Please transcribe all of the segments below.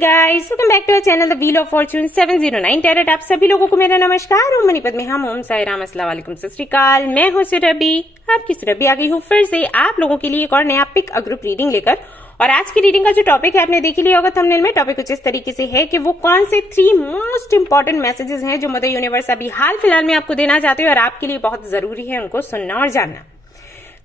Guys, welcome back to our channel the wheel of fortune 709 tarot. आप सभी लोगों को मेरा नमस्कार। ओम मणिपत में हम ओम साई राम, अस्सलाम वालेकुम, सत श्री अकाल। मैं हूं सुरभि, आपकी सुरभि आ गई हूँ फिर से आप लोगों के लिए एक और नया पिक अ ग्रुप रीडिंग लेकर। और आज की रीडिंग का जो टॉपिक है आपने देख ही लिया होगा थंबनेल में। टॉपिक कुछ इस तरीके से है कि वो कौन से 3 मोस्ट इंपॉर्टेंट मैसेजेस हैं जो मदर यूनिवर्स अभी हाल फिलहाल में आपको देना चाहते हैं और आपके लिए बहुत जरूरी है उनको सुनना और जानना।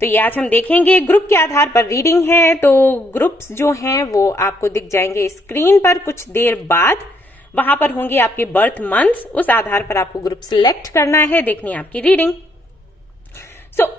तो ये आज हम देखेंगे, ग्रुप के आधार पर रीडिंग है। तो ग्रुप्स जो हैं वो आपको दिख जाएंगे स्क्रीन पर कुछ देर बाद। वहां पर होंगे आपके बर्थ मंथ्स, उस आधार पर आपको ग्रुप सिलेक्ट करना है, देखनी है आपकी रीडिंग।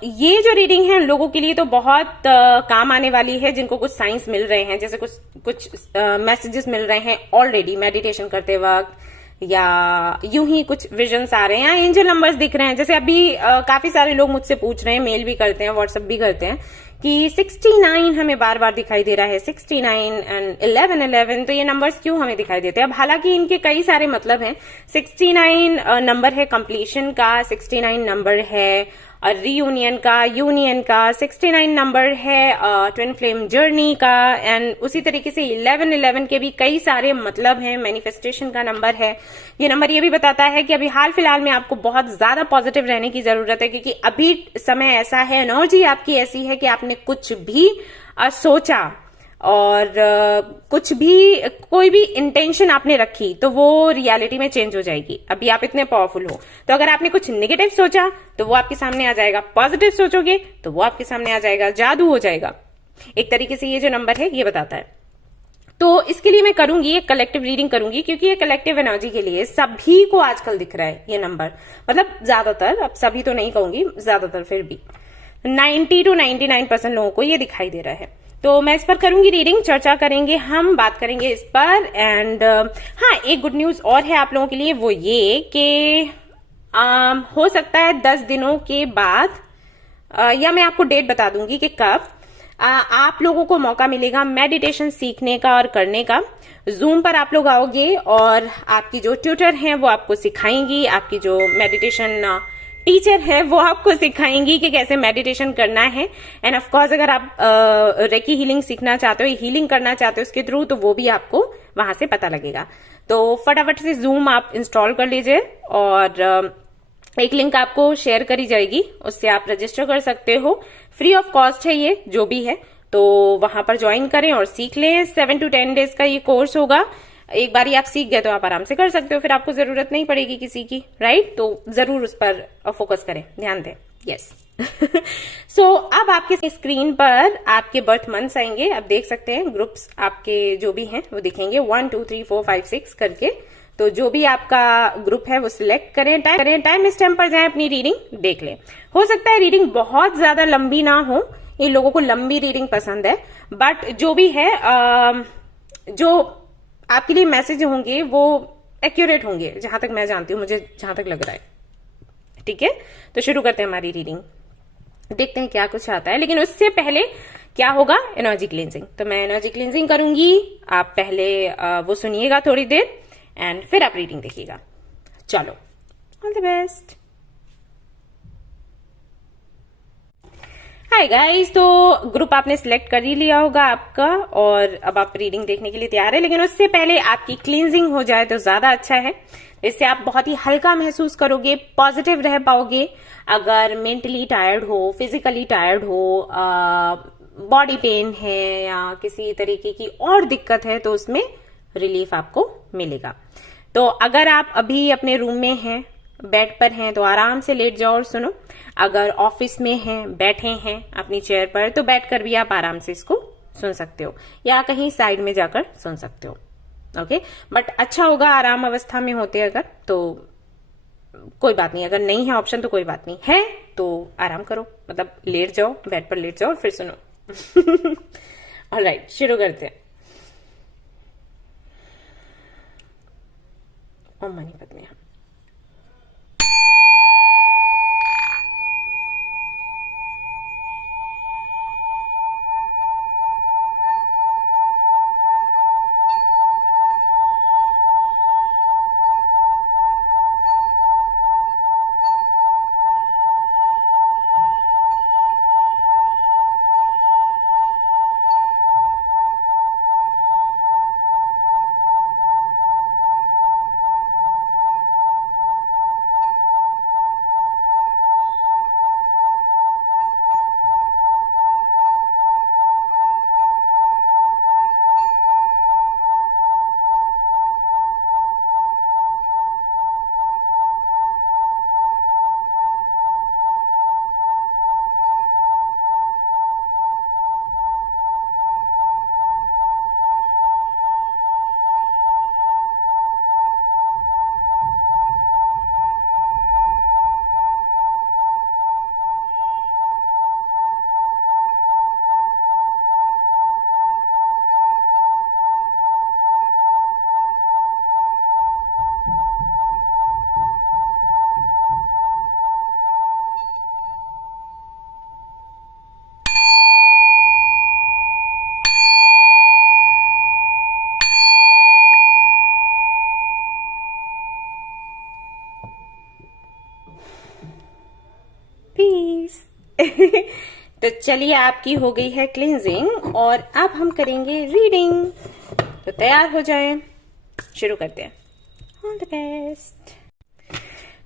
ये जो रीडिंग है लोगों के लिए तो बहुत काम आने वाली है, जिनको कुछ साइंस मिल रहे हैं, जैसे कुछ मैसेजेस मिल रहे हैं ऑलरेडी मेडिटेशन करते वक्त, या यूं ही कुछ विजन्स आ रहे हैं, या एंजल नंबर्स दिख रहे हैं। जैसे अभी काफी सारे लोग मुझसे पूछ रहे हैं, मेल भी करते हैं, व्हाट्सएप भी करते हैं कि 69 हमें बार बार दिखाई दे रहा है, 69 एंड 11 तो ये नंबर्स क्यों हमें दिखाई देते हैं। अब हालांकि इनके कई सारे मतलब हैं। 69 नंबर है कंप्लीशन का, 69 नंबर है रीयूनियन का, यूनियन का, 69 नंबर है ट्विन फ्लेम जर्नी का, एंड उसी तरीके से 11 के भी कई सारे मतलब हैं। मैनिफेस्टेशन का नंबर है। ये नंबर ये भी बताता है कि अभी हाल फिलहाल में आपको बहुत ज्यादा पॉजिटिव रहने की जरूरत है, क्योंकि अभी समय ऐसा है, एनर्जी आपकी ऐसी है कि आपने कुछ भी सोचा और कुछ भी, कोई भी इंटेंशन आपने रखी तो वो रियलिटी में चेंज हो जाएगी। अभी आप इतने पावरफुल हो, तो अगर आपने कुछ नेगेटिव सोचा तो वो आपके सामने आ जाएगा, पॉजिटिव सोचोगे तो वो आपके सामने आ जाएगा, जादू हो जाएगा। एक तरीके से ये जो नंबर है ये बताता है। तो इसके लिए मैं करूंगी एक कलेक्टिव रीडिंग करूंगी, क्योंकि ये कलेक्टिव एनर्जी के लिए सभी को आजकल दिख रहा है ये नंबर। मतलब ज्यादातर, अब सभी तो नहीं कहूंगी, ज्यादातर फिर भी 90 to 99% लोगों को ये दिखाई दे रहा है। तो मैं इस पर करूंगी रीडिंग, चर्चा करेंगे, हम बात करेंगे इस पर। एंड हाँ, एक गुड न्यूज और है आप लोगों के लिए, वो ये कि हो सकता है 10 दिनों के बाद, या मैं आपको डेट बता दूंगी कि कब आप लोगों को मौका मिलेगा मेडिटेशन सीखने का और करने का। जूम पर आप लोग आओगे और आपकी जो ट्यूटर हैं वो आपको सिखाएंगी, आपकी जो मेडिटेशन टीचर है वो आपको सिखाएंगी कि कैसे मेडिटेशन करना है। एंड ऑफ कोर्स अगर आप रेकी हीलिंग सीखना चाहते हो, हीलिंग करना चाहते हो उसके थ्रू, तो वो भी आपको वहां से पता लगेगा। तो फटाफट से जूम आप इंस्टॉल कर लीजिए और एक लिंक आपको शेयर करी जाएगी, उससे आप रजिस्टर कर सकते हो। फ्री ऑफ कॉस्ट है ये जो भी है, तो वहां पर ज्वाइन करें और सीख लें। 7 to 10 डेज का ये कोर्स होगा। एक बार आप सीख गए तो आप आराम से कर सकते हो, फिर आपको जरूरत नहीं पड़ेगी किसी की, राइट। तो जरूर उस पर फोकस करें, ध्यान दें। यस। सो अब आपके स्क्रीन पर आपके बर्थ मंथ्स आएंगे। अब देख सकते हैं ग्रुप्स आपके जो भी हैं वो दिखेंगे 1 2 3 4 5 6 करके। तो जो भी आपका ग्रुप है वो सिलेक्ट करें, टाइम स्टैम्प पर जाएं, अपनी रीडिंग देख लें। हो सकता है रीडिंग बहुत ज्यादा लंबी ना हो, इन लोगों को लंबी रीडिंग पसंद है, बट जो भी है जो आपके लिए मैसेज होंगे वो एक्यूरेट होंगे, जहां तक मैं जानती हूं, मुझे जहां तक लग रहा है। ठीक है, तो शुरू करते हैं हमारी रीडिंग, देखते हैं क्या कुछ आता है। लेकिन उससे पहले क्या होगा, एनर्जी क्लींजिंग। तो मैं एनर्जी क्लींजिंग करूंगी, आप पहले वो सुनिएगा थोड़ी देर एंड फिर आप रीडिंग देखिएगा। चलो, all the best. Hi guys, तो ग्रुप आपने सिलेक्ट कर ही लिया होगा आपका, और अब आप रीडिंग देखने के लिए तैयार है। लेकिन उससे पहले आपकी क्लींजिंग हो जाए तो ज्यादा अच्छा है। इससे आप बहुत ही हल्का महसूस करोगे, पॉजिटिव रह पाओगे। अगर मेंटली टायर्ड हो, फिजिकली टायर्ड हो, बॉडी पेन है या किसी तरीके की और दिक्कत है, तो उसमें रिलीफ आपको मिलेगा। तो अगर आप अभी अपने रूम में हैं, बेड पर हैं, तो आराम से लेट जाओ और सुनो। अगर ऑफिस में हैं, बैठे हैं अपनी चेयर पर, तो बैठकर भी आप आराम से इसको सुन सकते हो, या कहीं साइड में जाकर सुन सकते हो। ओके, बट अच्छा होगा आराम अवस्था में होते अगर, तो कोई बात नहीं। अगर नहीं है ऑप्शन तो कोई बात नहीं है, तो आराम करो, मतलब लेट जाओ, बेड पर लेट जाओ और फिर सुनो। ऑलराइट, शुरू करते हैं। ओम मणिपत में चलिए, आपकी हो गई है क्लींजिंग और अब हम करेंगे रीडिंग। तो तैयार हो जाए, शुरू करते हैं। All the best.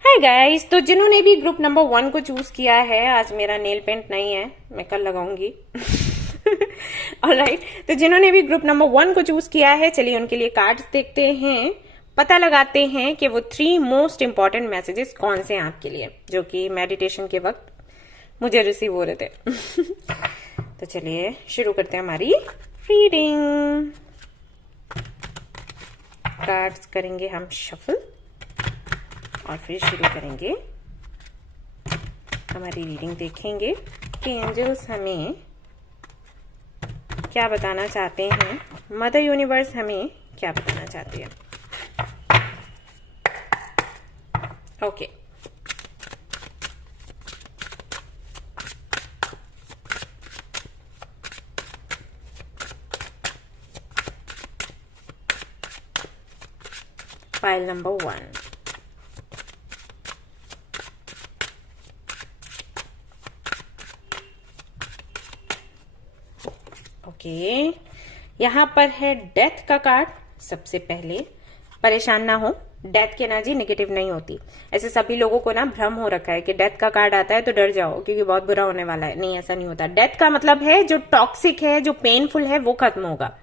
Hi guys, तो जिन्होंने भी ग्रुप नंबर 1 को चूज किया है, आज मेरा नेल पेंट नहीं है, मैं कल लगाऊंगी। ऑलराइट, तो जिन्होंने भी ग्रुप नंबर 1 को चूज किया है, चलिए उनके लिए कार्ड्स देखते हैं, पता लगाते हैं कि वो 3 मोस्ट इंपॉर्टेंट मैसेजेस कौन से हैं आपके लिए, जो कि मेडिटेशन के वक्त मुझे रिसीव हो रहे थे। तो चलिए शुरू करते हैं हमारी रीडिंग। कार्ड्स करेंगे हम शफल और फिर शुरू करेंगे हमारी रीडिंग। देखेंगे कि एंजल्स हमें क्या बताना चाहते हैं, मदर यूनिवर्स हमें क्या बताना चाहती है। Okay, file number 1। ओके, यहां पर है डेथ का कार्ड। सबसे पहले परेशान ना हो, डेथ की एनर्जी नेगेटिव नहीं होती। ऐसे सभी लोगों को ना भ्रम हो रखा है कि डेथ का कार्ड आता है तो डर जाओ क्योंकि बहुत बुरा होने वाला है। नहीं, ऐसा नहीं होता। डेथ का मतलब है जो टॉक्सिक है, जो पेनफुल है, वो खत्म होगा।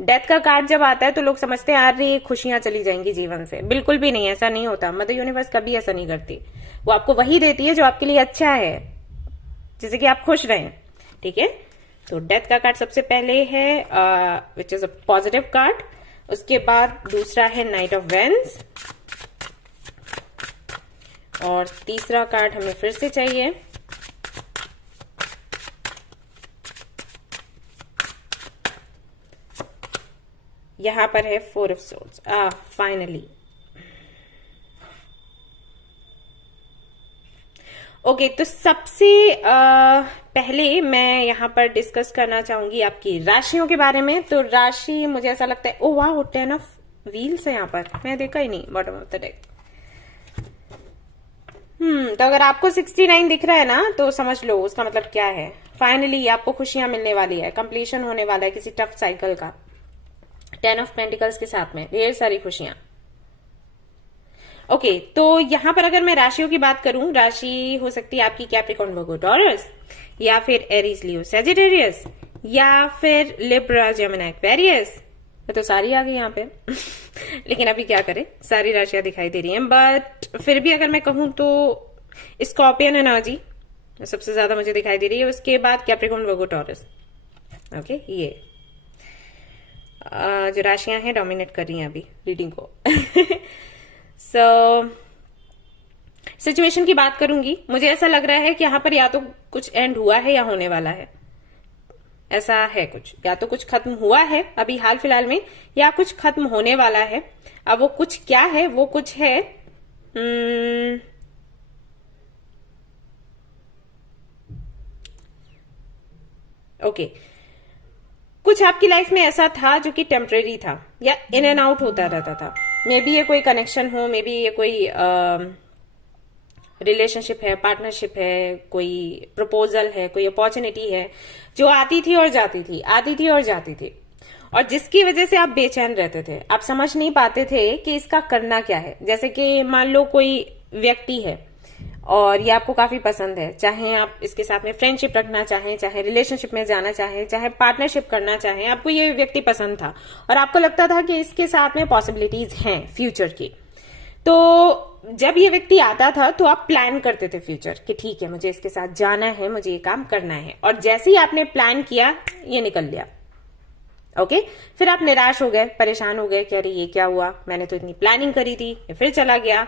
डेथ का कार्ड जब आता है तो लोग समझते हैं अरे खुशियां चली जाएंगी जीवन से। बिल्कुल भी नहीं, ऐसा नहीं होता। मदर यूनिवर्स कभी ऐसा नहीं करती। वो आपको वही देती है जो आपके लिए अच्छा है, जिससे कि आप खुश रहें। ठीक है, तो डेथ का कार्ड सबसे पहले है, which is a positive card. उसके बाद दूसरा है नाइट ऑफ वेंस, और तीसरा कार्ड हमें फिर से चाहिए यहां पर है 4 ऑफ सोर्ड्स। फाइनली ओके, तो सबसे पहले मैं यहाँ पर डिस्कस करना चाहूंगी आपकी राशियों के बारे में। तो राशि मुझे ऐसा लगता है, ओ वाह, 10 ऑफ व्हील्स है यहाँ पर, मैं देखा ही नहीं बॉटम ऑफ द डेक। तो अगर आपको 69 दिख रहा है ना, तो समझ लो उसका मतलब क्या है। फाइनली आपको खुशियां मिलने वाली है, कंप्लीशन होने वाला है किसी टफ साइकिल का। 10 ऑफ पेंटिकल्स के साथ में ढेर सारी खुशियां। ओके, तो यहां पर अगर मैं राशियों की बात करूं, राशि हो सकती है आपकी कैप्रिकॉर्न, वर्गो, टॉरस, या फिर एरीज, लियो, सैजिटेरियस, या फिर लिब्रा, जेमिनी, एक्वेरियस। तो सारी आ गई यहाँ पे। लेकिन अभी क्या करें, सारी राशियां दिखाई दे रही हैं, बट फिर भी अगर मैं कहूं तो स्कॉर्पियन एनर्जी सबसे ज्यादा मुझे दिखाई दे रही है। उसके बाद कैप्रिकॉर्न, वर्गो, टॉरस। ओके, ये जो राशियां हैं डोमिनेट कर रही हैं अभी रीडिंग को। सिचुएशन की बात करूंगी, मुझे ऐसा लग रहा है कि यहां पर या तो कुछ एंड हुआ है या होने वाला है। ऐसा है कुछ, या तो कुछ खत्म हुआ है अभी हाल फिलहाल में, या कुछ खत्म होने वाला है। अब वो कुछ क्या है, वो कुछ है ओके, कुछ आपकी लाइफ में ऐसा था जो कि टेम्परेरी था या इन एंड आउट होता रहता था। मे बी ये कोई कनेक्शन हो, मे बी ये कोई रिलेशनशिप है, पार्टनरशिप है, कोई प्रपोजल है, कोई अपॉर्चुनिटी है जो आती थी और जाती थी, आती थी और जाती थी, और जिसकी वजह से आप बेचैन रहते थे। आप समझ नहीं पाते थे कि इसका करना क्या है। जैसे कि मान लो कोई व्यक्ति है और ये आपको काफी पसंद है, चाहे आप इसके साथ में फ्रेंडशिप रखना चाहें, चाहे रिलेशनशिप में जाना चाहें, चाहे पार्टनरशिप करना चाहें, आपको ये व्यक्ति पसंद था और आपको लगता था कि इसके साथ में पॉसिबिलिटीज हैं फ्यूचर की। तो जब ये व्यक्ति आता था तो आप प्लान करते थे फ्यूचर कि ठीक है, मुझे इसके साथ जाना है, मुझे ये काम करना है, और जैसे ही आपने प्लान किया ये निकल लिया। ओके, फिर आप निराश हो गए, परेशान हो गए कि अरे ये क्या हुआ, मैंने तो इतनी प्लानिंग करी थी, ये फिर चला गया।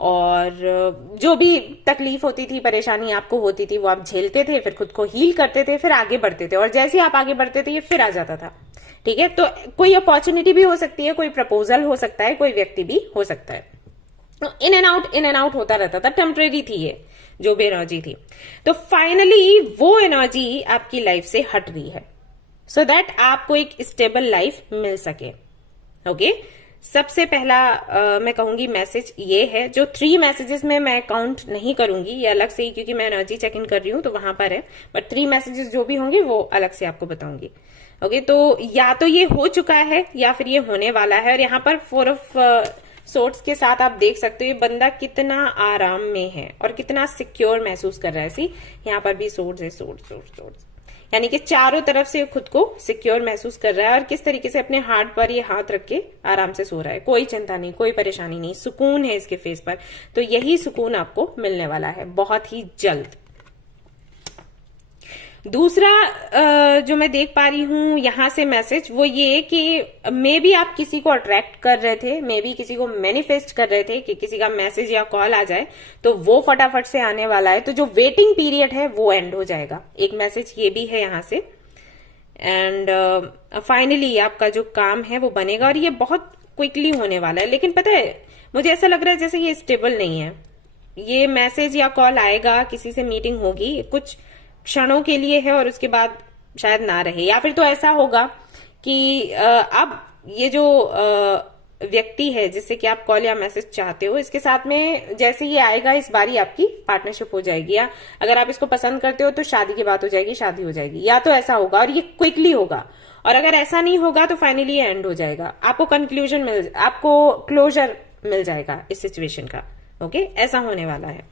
और जो भी तकलीफ होती थी, परेशानी आपको होती थी, वो आप झेलते थे, फिर खुद को हील करते थे, फिर आगे बढ़ते थे, और जैसे ही आप आगे बढ़ते थे ये फिर आ जाता था। ठीक है, तो कोई अपॉर्चुनिटी भी हो सकती है, कोई प्रपोजल हो सकता है, कोई व्यक्ति भी हो सकता है। इन एंड आउट होता रहता था, टेम्परेरी थी ये जो भी एनर्जी थी। तो फाइनली वो एनर्जी आपकी लाइफ से हट रही है, सो दैट आपको एक स्टेबल लाइफ मिल सके। ओके, सबसे पहला मैं कहूंगी मैसेज ये है, जो 3 मैसेजेस में मैं काउंट नहीं करूंगी, ये अलग से ही, क्योंकि मैं एनर्जी चेक इन कर रही हूं तो वहां पर है, बट 3 मैसेजेस जो भी होंगे वो अलग से आपको बताऊंगी। ओके, तो या तो ये हो चुका है या फिर ये होने वाला है। और यहाँ पर 4 ऑफ सोर्ट्स के साथ आप देख सकते हो ये बंदा कितना आराम में है और कितना सिक्योर महसूस कर रहा है। सी यहाँ पर भी सोर्ट्स है, सोर्ट्स, यानी कि चारों तरफ से खुद को सिक्योर महसूस कर रहा है और किस तरीके से अपने हार्ट पर ये हाथ रख के आराम से सो रहा है। कोई चिंता नहीं, कोई परेशानी नहीं, सुकून है इसके फेस पर। तो यही सुकून आपको मिलने वाला है बहुत ही जल्द। दूसरा जो मैं देख पा रही हूं यहां से मैसेज, वो ये कि मे बी आप किसी को अट्रैक्ट कर रहे थे, मे बी किसी को मैनिफेस्ट कर रहे थे कि किसी का मैसेज या कॉल आ जाए, तो वो फटाफट से आने वाला है। तो जो वेटिंग पीरियड है वो एंड हो जाएगा। एक मैसेज ये भी है यहां से। एंड फाइनली आपका जो काम है वो बनेगा और ये बहुत क्विकली होने वाला है। लेकिन पता है, मुझे ऐसा लग रहा है जैसे ये स्टेबल नहीं है। ये मैसेज या कॉल आएगा, किसी से मीटिंग होगी, कुछ क्षणों के लिए है और उसके बाद शायद ना रहे। या फिर तो ऐसा होगा कि अब ये जो व्यक्ति है जिससे कि आप कॉल या मैसेज चाहते हो, इसके साथ में जैसे ये आएगा इस बारी आपकी पार्टनरशिप हो जाएगी, या अगर आप इसको पसंद करते हो तो शादी की बात हो जाएगी, शादी हो जाएगी। या तो ऐसा होगा और ये क्विकली होगा, और अगर ऐसा नहीं होगा तो फाइनली ये एंड हो जाएगा। आपको क्लोजर मिल जाएगा इस सिचुएशन का। ओके, ऐसा होने वाला है।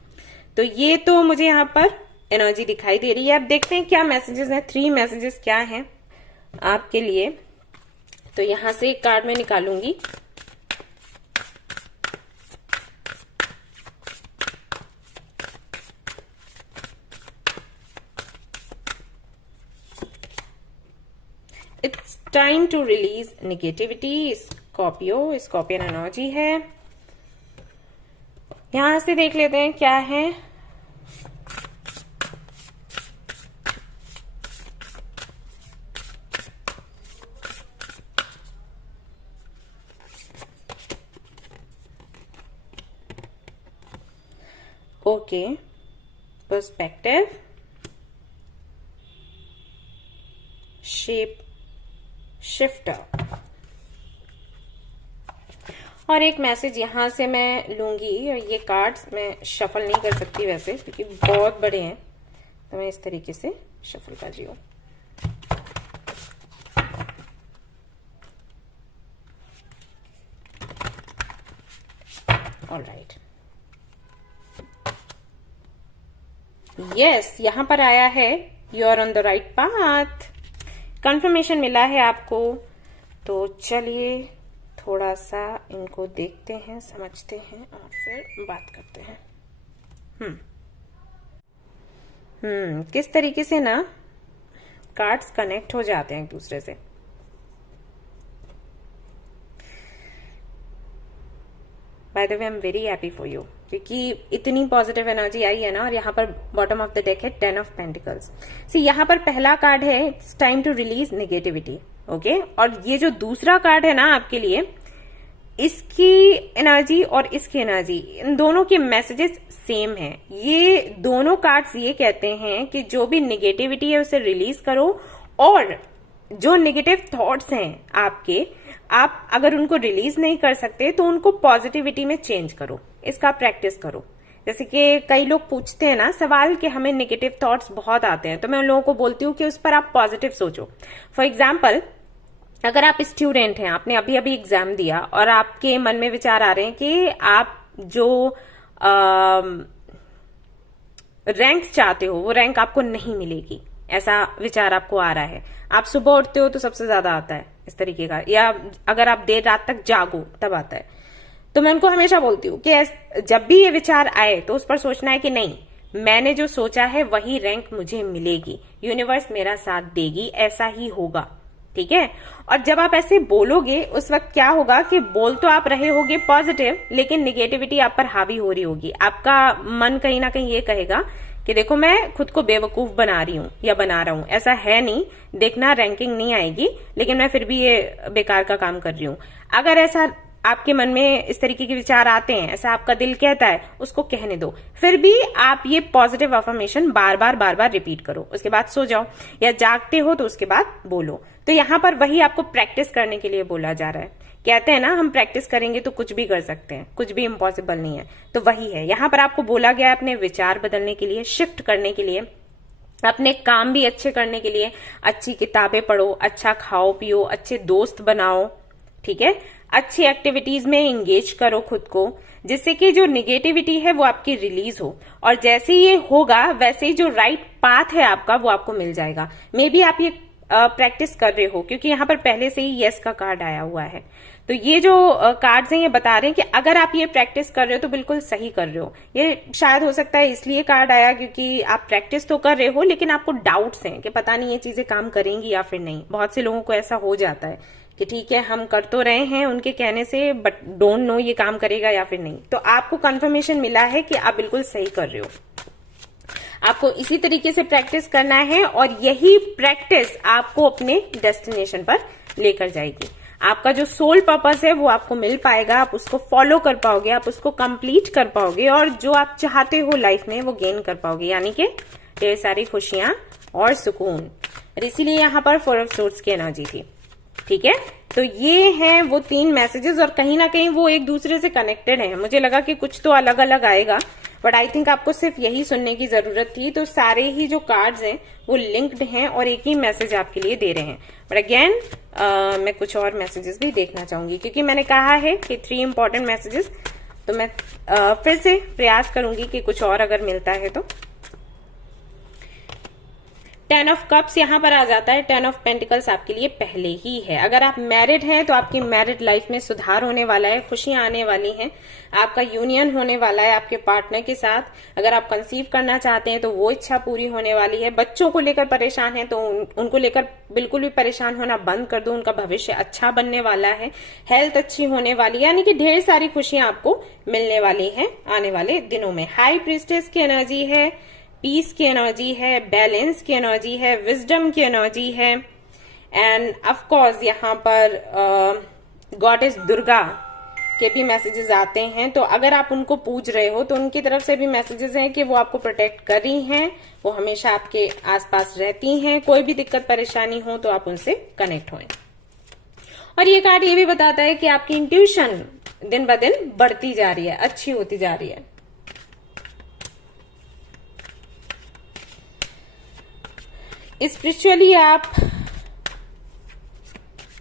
तो ये तो मुझे यहाँ पर एनर्जी दिखाई दे रही है। अब देखते हैं क्या मैसेजेस हैं, 3 मैसेजेस क्या हैं आपके लिए। तो यहां से एक कार्ड में निकालूंगी। It's time to release negativity. Scorpion energy है। यहां से देख लेते हैं क्या है। Okay, perspective, shape shifter. और एक मैसेज यहां से मैं लूंगी, और ये कार्ड्स मैं शफल नहीं कर सकती वैसे क्योंकि बहुत बड़े हैं, तो मैं इस तरीके से शफल कर रही हूं। ऑलराइट, यस, यहां पर आया है you are on the right path. Confirmation मिला है आपको। तो चलिए थोड़ा सा इनको देखते हैं, समझते हैं और फिर बात करते हैं। किस तरीके से ना कार्ड्स कनेक्ट हो जाते हैं एक दूसरे से। By the way, I am very happy for you, क्योंकि इतनी पॉजिटिव एनर्जी आई है ना। और यहाँ पर बॉटम ऑफ द डेक है 10 ऑफ पेंटिकल्स। सी यहाँ पर पहला कार्ड है it's time to release negativity. Okay, और ये जो दूसरा कार्ड है ना आपके लिए, इसकी एनर्जी और इसकी एनर्जी, इन दोनों के मैसेजेस सेम हैं। ये दोनों कार्ड्स ये कहते हैं कि जो भी नेगेटिविटी है उसे रिलीज करो, और जो नेगेटिव थॉट्स हैं आपके, आप अगर उनको रिलीज नहीं कर सकते तो उनको पॉजिटिविटी में चेंज करो, इसका प्रैक्टिस करो। जैसे कि कई लोग पूछते हैं ना सवाल कि हमें नेगेटिव थॉट्स बहुत आते हैं, तो मैं उन लोगों को बोलती हूँ कि उस पर आप पॉजिटिव सोचो। फॉर एग्जाम्पल, अगर आप स्टूडेंट हैं, आपने अभी अभी एग्जाम दिया और आपके मन में विचार आ रहे हैं कि आप जो रैंक चाहते हो वो रैंक आपको नहीं मिलेगी, ऐसा विचार आपको आ रहा है। आप सुबह उठते हो तो सबसे ज्यादा आता है इस तरीके का, या अगर आप देर रात तक जागो तब आता है। तो मैं उनको हमेशा बोलती हूँ कि जब भी ये विचार आए तो उस पर सोचना है कि नहीं, मैंने जो सोचा है वही रैंक मुझे मिलेगी, यूनिवर्स मेरा साथ देगी, ऐसा ही होगा। ठीक है, और जब आप ऐसे बोलोगे उस वक्त क्या होगा कि बोल तो आप रहे होगे पॉजिटिव, लेकिन निगेटिविटी आप पर हावी हो रही होगी। आपका मन कहीं ना कहीं ये कहेगा कि देखो मैं खुद को बेवकूफ बना रही हूँ या बना रहा हूँ, ऐसा है नहीं, देखना रैंकिंग नहीं आएगी, लेकिन मैं फिर भी ये बेकार का काम कर रही हूँ। अगर ऐसा आपके मन में इस तरीके के विचार आते हैं, ऐसा आपका दिल कहता है, उसको कहने दो। फिर भी आप ये पॉजिटिव अफर्मेशन बार बार रिपीट करो। उसके बाद सो जाओ, या जागते हो तो उसके बाद बोलो। तो यहाँ पर वही आपको प्रैक्टिस करने के लिए बोला जा रहा है। कहते हैं ना, हम प्रैक्टिस करेंगे तो कुछ भी कर सकते हैं, कुछ भी इम्पॉसिबल नहीं है। तो वही है, यहाँ पर आपको बोला गया है अपने विचार बदलने के लिए, शिफ्ट करने के लिए, अपने काम भी अच्छे करने के लिए। अच्छी किताबें पढ़ो, अच्छा खाओ पियो, अच्छे दोस्त बनाओ, ठीक है, अच्छी एक्टिविटीज में एंगेज करो खुद को, जिससे कि जो निगेटिविटी है वो आपकी रिलीज हो। और जैसे ये होगा वैसे ही जो राइट पाथ है आपका वो आपको मिल जाएगा। मे बी आप ये प्रैक्टिस कर रहे हो, क्योंकि यहाँ पर पहले से ही यस का कार्ड आया हुआ है। तो ये जो कार्ड्स हैं ये बता रहे हैं कि अगर आप ये प्रैक्टिस कर रहे हो तो बिल्कुल सही कर रहे हो। ये शायद हो सकता है इसलिए कार्ड आया क्योंकि आप प्रैक्टिस तो कर रहे हो, लेकिन आपको डाउट्स हैं कि पता नहीं ये चीजें काम करेंगी या फिर नहीं। बहुत से लोगों को ऐसा हो जाता है कि ठीक है, हम कर तो रहे हैं उनके कहने से, बट डोंट नो ये काम करेगा या फिर नहीं। तो आपको कंफर्मेशन मिला है कि आप बिल्कुल सही कर रहे हो। आपको इसी तरीके से प्रैक्टिस करना है और यही प्रैक्टिस आपको अपने डेस्टिनेशन पर लेकर जाएगी। आपका जो सोल पर्पस है वो आपको मिल पाएगा, आप उसको फॉलो कर पाओगे, आप उसको कंप्लीट कर पाओगे, और जो आप चाहते हो लाइफ में वो गेन कर पाओगे, यानी कि ढेर सारी खुशियां और सुकून। और इसीलिए यहाँ पर 4 ऑफ सोर्ड्स की एनर्जी थी, ठीक है। तो ये हैं वो 3 मैसेजेस, और कहीं ना कहीं वो एक दूसरे से कनेक्टेड हैं। मुझे लगा कि कुछ तो अलग अलग आएगा, बट आई थिंक आपको सिर्फ यही सुनने की जरूरत थी। तो सारे ही जो कार्ड्स हैं वो लिंक्ड हैं और एक ही मैसेज आपके लिए दे रहे हैं। बट अगेन मैं कुछ और मैसेजेस भी देखना चाहूंगी, क्योंकि मैंने कहा है कि 3 इंपॉर्टेंट मैसेजेस। तो मैं फिर से प्रयास करूंगी कि कुछ और अगर मिलता है तो। 10 ऑफ कप्स यहाँ पर आ जाता है। 10 ऑफ पेंटिकल्स आपके लिए पहले ही है। अगर आप मैरिड हैं तो आपकी मैरिड लाइफ में सुधार होने वाला है, खुशियां आने वाली हैं, आपका यूनियन होने वाला है आपके पार्टनर के साथ। अगर आप कंसीव करना चाहते हैं तो वो इच्छा पूरी होने वाली है। बच्चों को लेकर परेशान हैं तो उनको लेकर बिल्कुल भी परेशान होना बंद कर दो, उनका भविष्य अच्छा बनने वाला है। हेल्थ अच्छी होने वाली है, यानी कि ढेर सारी खुशियां आपको मिलने वाली है आने वाले दिनों में। हाई प्रीस्टेस की एनर्जी है, पीस की एनर्जी है, बैलेंस की एनर्जी है, विजडम की एनर्जी है, एंड ऑफ कोर्स यहाँ पर गॉडेस दुर्गा के भी मैसेजेस आते हैं। तो अगर आप उनको पूज रहे हो तो उनकी तरफ से भी मैसेजेस हैं कि वो आपको प्रोटेक्ट कर रही हैं, वो हमेशा आपके आसपास रहती हैं। कोई भी दिक्कत परेशानी हो तो आप उनसे कनेक्ट हों। और ये कार्ड ये भी बताता है कि आपकी इंट्यूशन दिन ब दिन बढ़ती जा रही है, अच्छी होती जा रही है। स्पिरिचुअली आप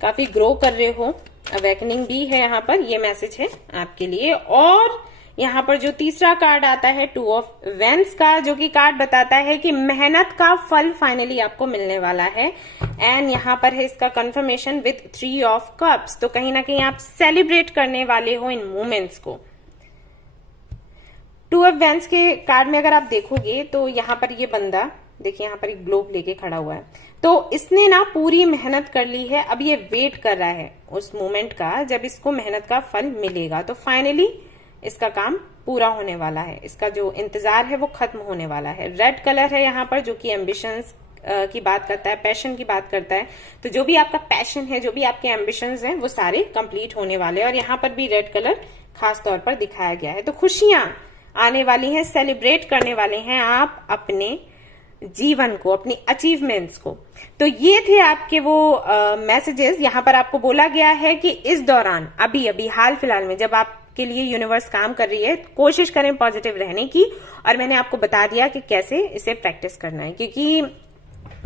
काफी ग्रो कर रहे हो, अवेकनिंग भी है यहाँ पर, ये मैसेज है आपके लिए। और यहाँ पर जो तीसरा कार्ड आता है 2 ऑफ वेंस का, जो कि कार्ड बताता है कि मेहनत का फल फाइनली आपको मिलने वाला है। एंड यहाँ पर है इसका कंफर्मेशन विथ 3 ऑफ कप्स। तो कहीं ना कहीं आप सेलिब्रेट करने वाले हो इन मोमेंट्स को। 2 ऑफ वेंस के कार्ड में अगर आप देखोगे तो यहाँ पर ये बंदा देखिए, यहाँ पर एक ग्लोब लेके खड़ा हुआ है। तो इसने ना पूरी मेहनत कर ली है, अब ये वेट कर रहा है उस मोमेंट का जब इसको मेहनत का फल मिलेगा। तो फाइनली इसका काम पूरा होने वाला है, इसका जो इंतजार है वो खत्म होने वाला है। रेड कलर है यहाँ पर, जो कि एम्बिशंस की बात करता है, पैशन की बात करता है। तो जो भी आपका पैशन है, जो भी आपके एम्बिशंस हैं, वो सारे कंप्लीट होने वाले हैं। और यहाँ पर भी रेड कलर खास तौर पर दिखाया गया है। तो खुशियां आने वाली हैं, सेलिब्रेट करने वाले हैं आप अपने जीवन को, अपनी अचीवमेंट्स को। तो ये थे आपके वो मैसेजेस। यहाँ पर आपको बोला गया है कि इस दौरान अभी अभी हाल फिलहाल में जब आपके लिए यूनिवर्स काम कर रही है, कोशिश करें पॉजिटिव रहने की। और मैंने आपको बता दिया कि कैसे इसे प्रैक्टिस करना है, क्योंकि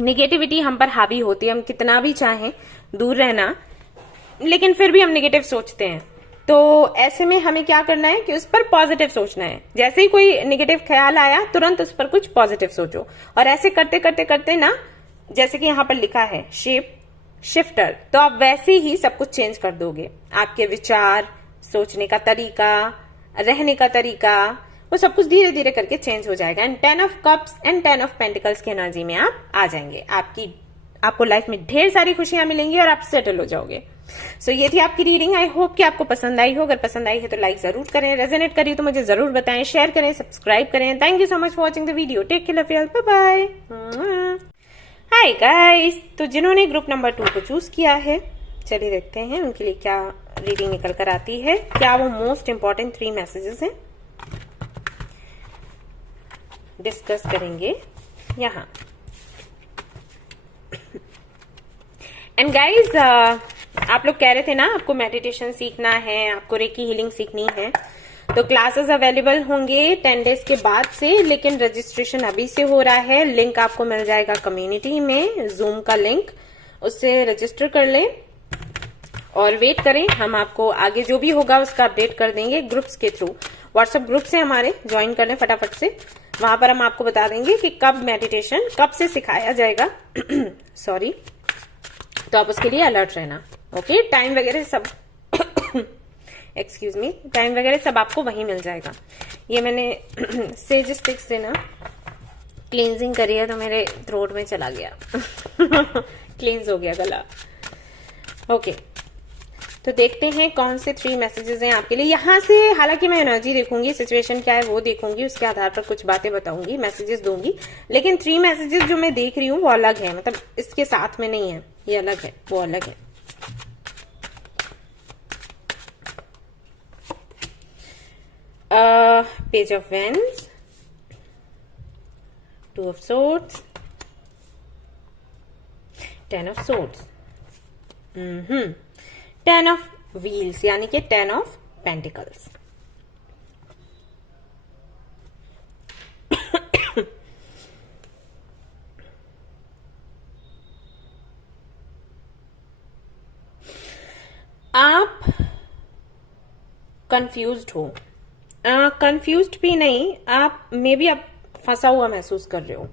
निगेटिविटी हम पर हावी होती है। हम कितना भी चाहें दूर रहना, लेकिन फिर भी हम निगेटिव सोचते हैं। तो ऐसे में हमें क्या करना है कि उस पर पॉजिटिव सोचना है। जैसे ही कोई नेगेटिव ख्याल आया, तुरंत उस पर कुछ पॉजिटिव सोचो। और ऐसे करते करते करते ना, जैसे कि यहाँ पर लिखा है शेप शिफ्टर, तो आप वैसे ही सब कुछ चेंज कर दोगे। आपके विचार, सोचने का तरीका, रहने का तरीका, वो सब कुछ धीरे धीरे करके चेंज हो जाएगा। And 10 of cups and 10 of pentacles की एनर्जी में आप आ जाएंगे। आपको लाइफ में ढेर सारी खुशियां मिलेंगी और आप सेटल हो जाओगे। सो ये थी आपकी रीडिंग। आई होप कि आपको पसंद आई हो। अगर पसंद आई है तो लाइक जरूर करें, रेजोनेट करी तो मुझे जरूर बताएं, शेयर करें, सब्सक्राइब करें। Thank you so much for watching the video. Take care, love you all, bye bye. Hi guys, तो जिन्होंने ग्रुप नंबर 2 को चूज किया है, चलिए देखते हैं उनके लिए क्या रीडिंग निकल कर आती है। क्या वो मोस्ट इंपॉर्टेंट 3 मैसेजेस हैं, डिस्कस करेंगे यहां। एंड गाइज, आप लोग कह रहे थे ना आपको मेडिटेशन सीखना है, आपको रेकी हीलिंग सीखनी है, तो क्लासेस अवेलेबल होंगे 10 डेज के बाद से, लेकिन रजिस्ट्रेशन अभी से हो रहा है। लिंक आपको मिल जाएगा कम्युनिटी में, जूम का लिंक, उससे रजिस्टर कर लें और वेट करें। हम आपको आगे जो भी होगा उसका अपडेट कर देंगे ग्रुप्स के थ्रू। व्हाट्सएप ग्रुप से हमारे ज्वाइन कर लें फटाफट से, वहां पर हम आपको बता देंगे कि कब मेडिटेशन कब से सिखाया जाएगा सॉरी, तो आप उसके लिए अलर्ट रहना। ओके, टाइम वगैरह सब एक्सक्यूज मी, टाइम वगैरह सब आपको वहीं मिल जाएगा। ये मैंने सेज स्टिक से ना क्लींजिंग करी है तो मेरे थ्रोट में चला गया क्लींज हो गया गला। ओके, तो देखते हैं कौन से 3 मैसेजेस हैं आपके लिए यहां से। हालांकि मैं एनर्जी देखूंगी, सिचुएशन क्या है वो देखूंगी, उसके आधार पर कुछ बातें बताऊंगी, मैसेजेस दूंगी, लेकिन 3 मैसेजेस जो मैं देख रही हूँ वो अलग है, मतलब इसके साथ में नहीं है, ये अलग है, वो अलग है। Page of wands, 2 of swords, 10 of swords, 10 of wheels यानी कि 10 ऑफ पेंटिकल्स। आप कंफ्यूज्ड हो, कंफ्यूज्ड भी नहीं, आप मे बी आप फंसा हुआ महसूस कर रहे हो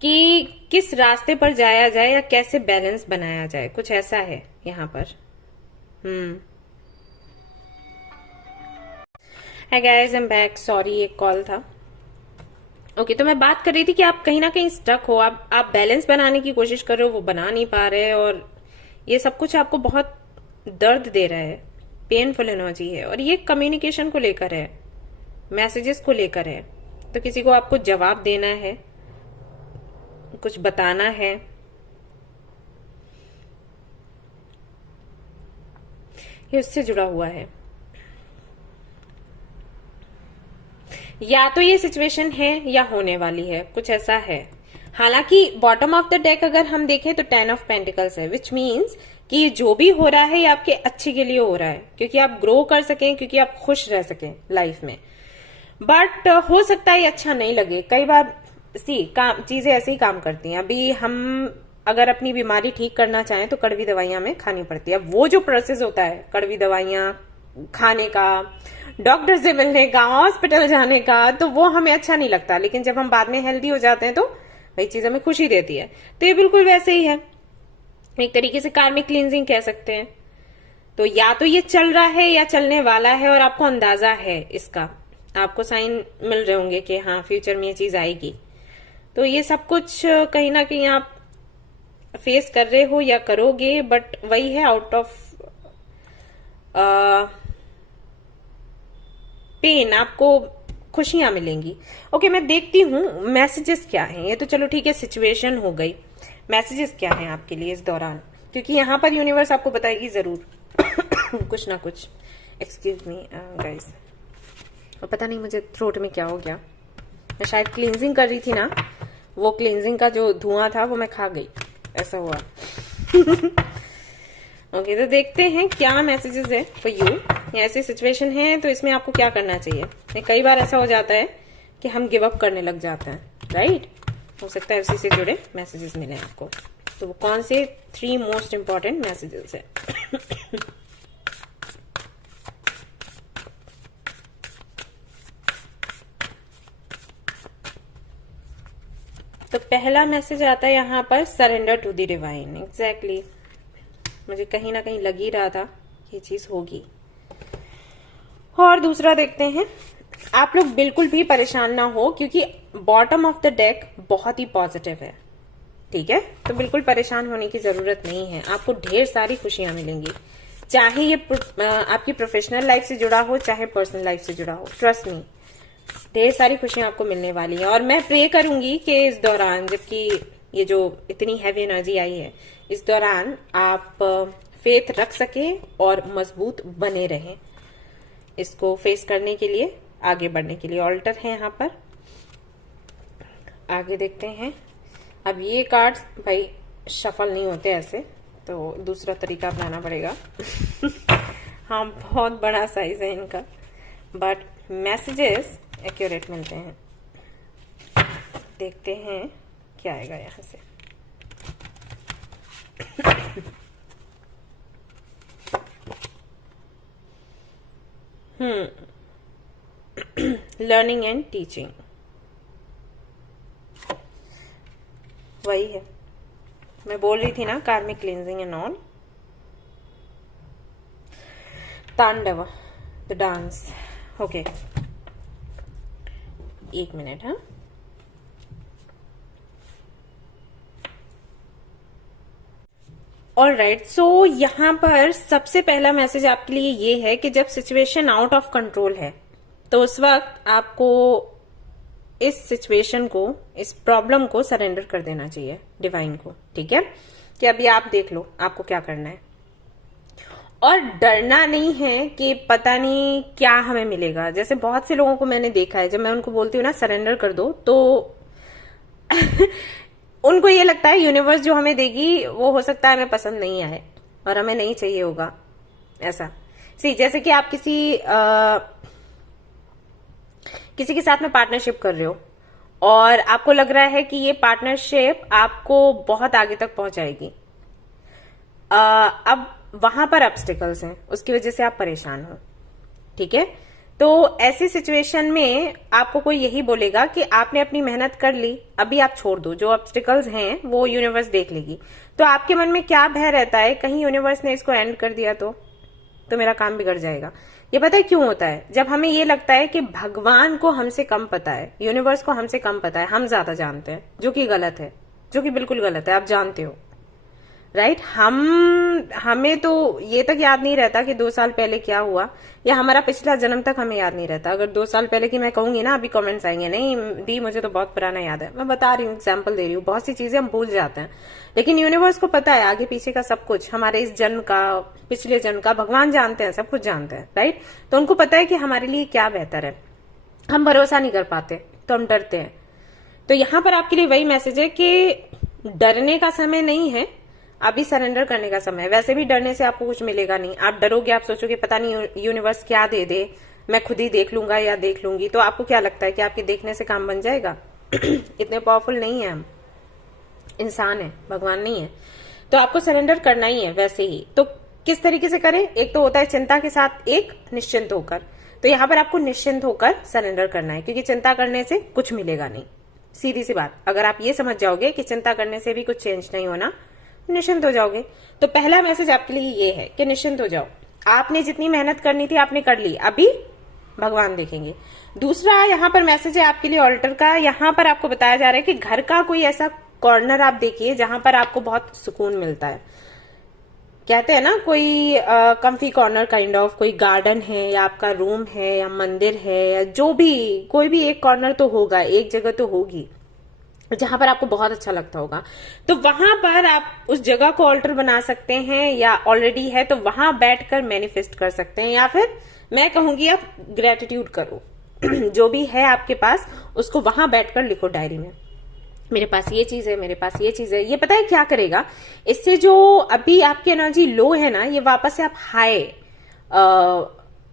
कि किस रास्ते पर जाया जाए या कैसे बैलेंस बनाया जाए, कुछ ऐसा है यहां पर। Hi guys, I am back, sorry एक कॉल था। ओके, तो मैं बात कर रही थी कि आप कहीं ना कहीं स्टक हो, आप बैलेंस बनाने की कोशिश कर रहे हो, वो बना नहीं पा रहे, और ये सब कुछ आपको बहुत दर्द दे रहा है, पेनफुल एनर्जी है, और ये कम्युनिकेशन को लेकर है, मैसेजेस को लेकर है। तो किसी को आपको जवाब देना है, कुछ बताना है, ये उससे जुड़ा हुआ है। या तो ये सिचुएशन है या होने वाली है, कुछ ऐसा है। हालांकि बॉटम ऑफ द डेक अगर हम देखें तो 10 ऑफ पेंटिकल्स है, विच मीन्स कि ये जो भी हो रहा है ये आपके अच्छे के लिए हो रहा है, क्योंकि आप ग्रो कर सकें, क्योंकि आप खुश रह सकें लाइफ में। बट हो सकता है ये अच्छा नहीं लगे, कई बार चीजें ऐसे ही काम करती हैं। अभी हम अगर अपनी बीमारी ठीक करना चाहें तो कड़वी दवाइयां हमें खानी पड़ती है। वो जो प्रोसेस होता है कड़वी दवाइयां खाने का, डॉक्टर से मिलने का, हॉस्पिटल जाने का, तो वो हमें अच्छा नहीं लगता, लेकिन जब हम बाद में हेल्दी हो जाते हैं तो वही चीज हमें खुशी देती है। तो ये बिल्कुल वैसे ही है, एक तरीके से कार्मिक क्लींजिंग कह सकते हैं। तो या तो ये चल रहा है या चलने वाला है, और आपको अंदाजा है इसका, आपको साइन मिल रहे होंगे कि हाँ फ्यूचर में ये चीज आएगी। तो ये सब कुछ कहीं ना कहीं आप फेस कर रहे हो या करोगे, बट वही है, आउट ऑफ पेन आपको खुशियां मिलेंगी। ओके, मैं देखती हूँ मैसेजेस क्या हैं। ये तो चलो ठीक है, सिचुएशन हो गई, मैसेजेस क्या हैं आपके लिए इस दौरान, क्योंकि यहाँ पर यूनिवर्स आपको बताएगी जरूर कुछ ना कुछ। एक्सक्यूज मी गाइस, और पता नहीं मुझे थ्रोट में क्या हो गया, मैं शायद क्लींजिंग कर रही थी ना, वो क्लींजिंग का जो धुआं था वो मैं खा गई, ऐसा हुआ ओके, तो देखते हैं क्या मैसेजेस है फॉर यू। ऐसी सिचुएशन है तो इसमें आपको क्या करना चाहिए। कई बार ऐसा हो जाता है कि हम गिव अप करने लग जाते हैं, राइट। हो सकता है उसी से जुड़े मैसेजेस मिले आपको। तो वो कौन से 3 मोस्ट इंपॉर्टेंट मैसेजेस है तो पहला मैसेज आता है यहाँ पर, surrender to the divine. Exactly, मुझे कहीं ना कहीं लग ही रहा था ये चीज होगी। और दूसरा देखते हैं, आप लोग बिल्कुल भी परेशान ना हो, क्योंकि बॉटम ऑफ द डेक बहुत ही पॉजिटिव है, ठीक है। तो बिल्कुल परेशान होने की जरूरत नहीं है, आपको ढेर सारी खुशियां मिलेंगी, चाहे ये आपकी प्रोफेशनल लाइफ से जुड़ा हो चाहे पर्सनल लाइफ से जुड़ा हो। ट्रस्ट मी, ढेर सारी खुशियां आपको मिलने वाली हैं। और मैं प्रे करूंगी कि इस दौरान, जबकि ये जो इतनी हैवी एनर्जी आई है, इस दौरान आप फेथ रख सके और मजबूत बने रहें इसको फेस करने के लिए, आगे बढ़ने के लिए। ऑल्टर है यहाँ पर। आगे देखते हैं। अब ये कार्ड्स भाई शफल नहीं होते ऐसे, तो दूसरा तरीका अपनाना पड़ेगा। हाँ, बहुत बड़ा साइज है इनका, बट मैसेजेस एक्यूरेट मिलते हैं। देखते हैं क्या आएगा यहां से। लर्निंग एंड टीचिंग, वही है मैं बोल रही थी ना, कार्मिक क्लींजिंग एंड ऑल। तांडव, द डांस। ओके, एक मिनट। हाँ, ऑल राइट। सो यहाँ पर सबसे पहला मैसेज आपके लिए ये है कि जब सिचुएशन आउट ऑफ कंट्रोल है तो उस वक्त आपको इस सिचुएशन को, इस प्रॉब्लम को सरेंडर कर देना चाहिए डिवाइन को। ठीक है, कि अभी आप देख लो आपको क्या करना है, और डरना नहीं है कि पता नहीं क्या हमें मिलेगा। जैसे बहुत से लोगों को मैंने देखा है, जब मैं उनको बोलती हूँ ना सरेंडर कर दो, तो उनको ये लगता है यूनिवर्स जो हमें देगी वो हो सकता है हमें पसंद नहीं आए और हमें नहीं चाहिए होगा ऐसा। जैसे कि आप किसी के साथ में पार्टनरशिप कर रहे हो और आपको लग रहा है कि ये पार्टनरशिप आपको बहुत आगे तक पहुंचाएगी। अब वहां पर ऑब्स्टिकल्स हैं, उसकी वजह से आप परेशान हो। ठीक है, तो ऐसी सिचुएशन में आपको कोई यही बोलेगा कि आपने अपनी मेहनत कर ली, अभी आप छोड़ दो, जो ऑब्स्टिकल्स हैं वो यूनिवर्स देख लेगी। तो आपके मन में क्या भय रहता है, कहीं यूनिवर्स ने इसको एंड कर दिया तो मेरा काम बिगड़ जाएगा। ये पता है क्यों होता है? जब हमें ये लगता है कि भगवान को हमसे कम पता है, यूनिवर्स को हमसे कम पता है, हम ज्यादा जानते हैं, जो कि गलत है, जो कि बिल्कुल गलत है। आप जानते हो, राइट? हमें तो ये तक याद नहीं रहता कि 2 साल पहले क्या हुआ, या हमारा पिछला जन्म तक हमें याद नहीं रहता। अगर 2 साल पहले की मैं कहूंगी ना, अभी कमेंट्स आएंगे, नहीं दी मुझे तो बहुत पुराना याद है। मैं बता रही हूँ, एग्जाम्पल दे रही हूँ। बहुत सी चीजें हम भूल जाते हैं, लेकिन यूनिवर्स को पता है आगे पीछे का सब कुछ, हमारे इस जन्म का, पिछले जन्म का। भगवान जानते हैं, सब कुछ जानते हैं, राइट? तो उनको पता है कि हमारे लिए क्या बेहतर है। हम भरोसा नहीं कर पाते तो हम डरते हैं। तो यहाँ पर आपके लिए वही मैसेज है कि डरने का समय नहीं है, अभी सरेंडर करने का समय है। वैसे भी डरने से आपको कुछ मिलेगा नहीं। आप डरोगे, आप सोचोगे पता नहीं यूनिवर्स क्या दे दे, मैं खुद ही देख लूंगा या देख लूंगी। तो आपको क्या लगता है कि आपके देखने से काम बन जाएगा? इतने पावरफुल नहीं है हम, इंसान है, भगवान नहीं है। तो आपको सरेंडर करना ही है वैसे ही। तो किस तरीके से करें? एक तो होता है चिंता के साथ, एक निश्चिंत होकर। तो यहाँ पर आपको निश्चिंत होकर सरेंडर करना है, क्योंकि चिंता करने से कुछ मिलेगा नहीं। सीधी सी बात, अगर आप ये समझ जाओगे कि चिंता करने से भी कुछ चेंज नहीं होना, निश्चिंत हो जाओगे। तो पहला मैसेज आपके लिए ये है कि निश्चिंत हो जाओ। आपने जितनी मेहनत करनी थी आपने कर ली, अभी भगवान देखेंगे। दूसरा यहाँ पर मैसेज है आपके लिए ऑल्टर का। यहाँ पर आपको बताया जा रहा है कि घर का कोई ऐसा कॉर्नर आप देखिए जहां पर आपको बहुत सुकून मिलता है। कहते हैं ना, कोई कंफी कॉर्नर काइंड ऑफ, कोई गार्डन है या आपका रूम है या मंदिर है या जो भी, कोई भी एक कॉर्नर तो होगा, एक जगह तो होगी जहां पर आपको बहुत अच्छा लगता होगा। तो वहां पर आप उस जगह को ऑल्टर बना सकते हैं, या ऑलरेडी है तो वहां बैठकर मैनिफेस्ट कर सकते हैं, या फिर मैं कहूंगी आप ग्रेटिट्यूड करो। जो भी है आपके पास उसको वहां बैठकर लिखो डायरी में, मेरे पास ये चीज है, मेरे पास ये चीज है। ये पता है क्या करेगा? इससे जो अभी आपकी एनर्जी लो है ना, ये वापस से आप हाई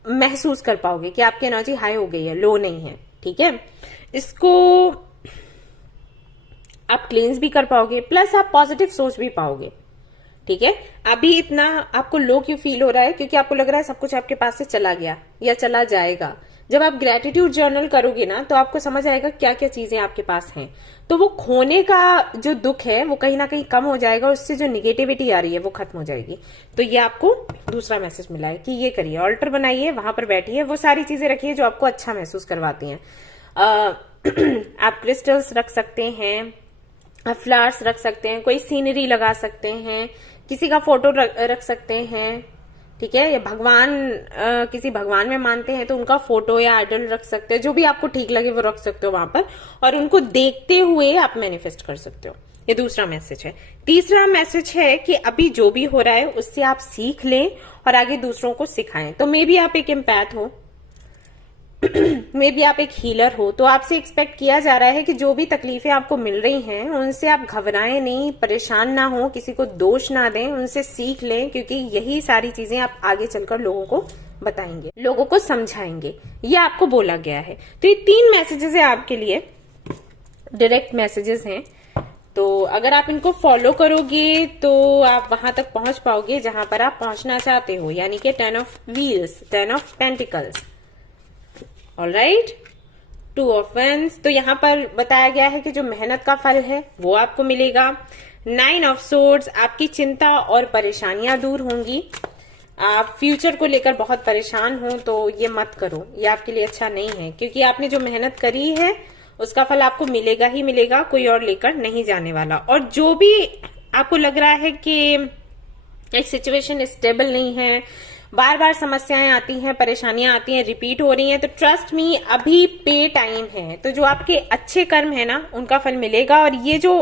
महसूस कर पाओगे कि आपकी एनर्जी हाई हो गई है, लो नहीं है। ठीक है, इसको आप क्लींस भी कर पाओगे, प्लस आप पॉजिटिव सोच भी पाओगे। ठीक है, अभी इतना आपको लो क्यों फील हो रहा है? क्योंकि आपको लग रहा है सब कुछ आपके पास से चला गया या चला जाएगा। जब आप ग्रेटिट्यूड जर्नल करोगे ना, तो आपको समझ आएगा क्या क्या चीजें आपके पास हैं। तो वो खोने का जो दुख है वो कहीं ना कहीं कम हो जाएगा, उससे जो निगेटिविटी आ रही है वो खत्म हो जाएगी। तो ये आपको दूसरा मैसेज मिला है कि ये करिए, ऑल्टर बनाइए, वहां पर बैठिए, वो सारी चीजें रखिए जो आपको अच्छा महसूस करवाती हैं। आप क्रिस्टल्स रख सकते हैं, फ्लावर्स रख सकते हैं, कोई सीनरी लगा सकते हैं, किसी का फोटो रख सकते हैं। ठीक है, या भगवान, किसी भगवान में मानते हैं तो उनका फोटो या आइडल रख सकते हैं, जो भी आपको ठीक लगे वो रख सकते हो वहां पर, और उनको देखते हुए आप मैनिफेस्ट कर सकते हो। ये दूसरा मैसेज है। तीसरा मैसेज है कि अभी जो भी हो रहा है उससे आप सीख लें और आगे दूसरों को सिखाएं। तो मे बी आप एक एम्पैथ हो, मे बी आप एक हीलर हो, तो आपसे एक्सपेक्ट किया जा रहा है कि जो भी तकलीफें आपको मिल रही हैं उनसे आप घबराएं नहीं, परेशान ना हो, किसी को दोष ना दें, उनसे सीख लें, क्योंकि यही सारी चीजें आप आगे चलकर लोगों को बताएंगे, लोगों को समझाएंगे, ये आपको बोला गया है। तो ये 3 मैसेजेस है आपके लिए, डायरेक्ट मैसेजेस हैं। तो अगर आप इनको फॉलो करोगे तो आप वहां तक पहुंच पाओगे जहां पर आप पहुंचना चाहते हो, यानी कि 10 of wheels, 10 of pentacles, alright, 2 of wands. तो यहां पर बताया गया है कि जो मेहनत का फल है वो आपको मिलेगा। 9 ऑफ सोर्ड्स, आपकी चिंता और परेशानियां दूर होंगी। आप फ्यूचर को लेकर बहुत परेशान हो तो ये मत करो, ये आपके लिए अच्छा नहीं है, क्योंकि आपने जो मेहनत करी है उसका फल आपको मिलेगा ही मिलेगा, कोई और लेकर नहीं जाने वाला। और जो भी आपको लग रहा है कि एक सिचुएशन स्टेबल नहीं है, बार बार समस्याएं आती हैं, परेशानियां आती हैं, रिपीट हो रही हैं, तो ट्रस्ट मी, अभी पे टाइम है। तो जो आपके अच्छे कर्म है ना उनका फल मिलेगा। और ये जो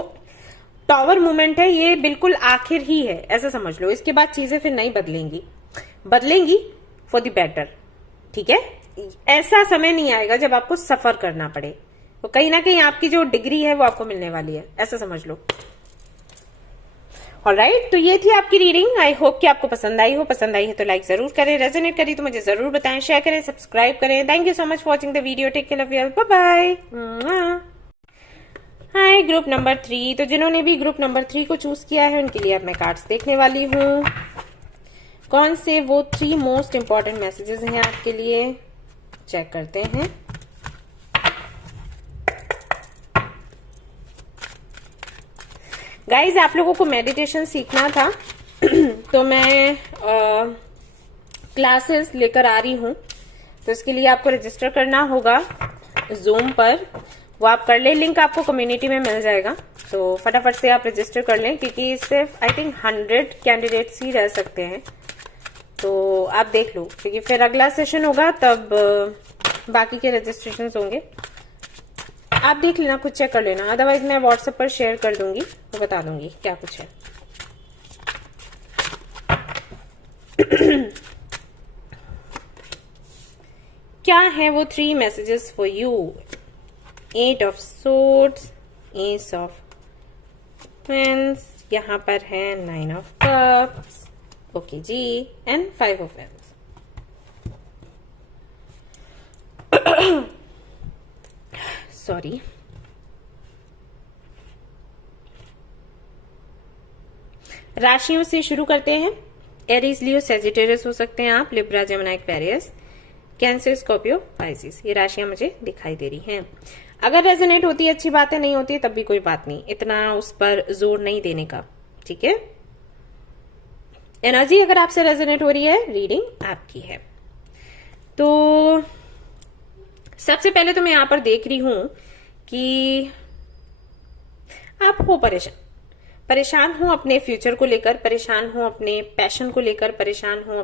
टॉवर मूवमेंट है ये बिल्कुल आखिर ही है, ऐसा समझ लो। इसके बाद चीजें फिर नहीं बदलेंगी फॉर द बेटर, ठीक है। ऐसा समय नहीं आएगा जब आपको सफर करना पड़े, तो कहीं ना कहीं आपकी जो डिग्री है वो आपको मिलने वाली है, ऐसा समझ लो। ऑलराइट, तो ये थी आपकी रीडिंग। आई होप कि आपको पसंद आई हो। पसंद आई है तो लाइक जरूर करें, रेजोनेट करी तो मुझे जरूर बताएं, शेयर करें, सब्सक्राइब करें। Thank you so much for watching the video. Take care, love you, bye bye. Hi group number 3, तो जिन्होंने भी ग्रुप नंबर 3 को चूज किया है उनके लिए अब मैं कार्ड्स देखने वाली हूँ। कौन से वो 3 मोस्ट इंपॉर्टेंट मैसेजेस हैं आपके लिए, चेक करते हैं। गाइज, आप लोगों को मेडिटेशन सीखना था तो मैं क्लासेस लेकर आ रही हूँ, तो इसके लिए आपको रजिस्टर करना होगा जूम पर। वो आप कर लें, लिंक आपको कम्युनिटी में मिल जाएगा, तो फटाफट से आप रजिस्टर कर लें, क्योंकि सिर्फ आई थिंक 100 कैंडिडेट्स ही रह सकते हैं। तो आप देख लो, क्योंकि फिर अगला सेशन होगा तब बाकी के रजिस्ट्रेशन होंगे। आप देख लेना, खुद चेक कर लेना, अदरवाइज मैं व्हाट्सएप पर शेयर कर दूंगी, तो बता दूंगी क्या कुछ है। क्या है वो 3 messages for you? 8 of swords, ace of pens, यहाँ पर है 9 ऑफ कप्स, ओके जी, एंड 5 ऑफ पेंस। सॉरी, राशियों से शुरू करते हैं। एरीज, लियो, सेजिटेरियस हो सकते हैं आप, Libra, Gemini, Aquarius, cancer, Scorpio, Pisces, ये राशियां मुझे दिखाई दे रही हैं। अगर रेजोनेट होती है अच्छी बात है, नहीं होती है तब भी कोई बात नहीं, इतना उस पर जोर नहीं देने का, ठीक है। एनर्जी अगर आपसे रेजोनेट हो रही है, रीडिंग आपकी है। तो सबसे पहले तो मैं यहां पर देख रही हूं कि आप हो परेशान हो अपने फ्यूचर को लेकर, परेशान हो अपने पैशन को लेकर, परेशान हो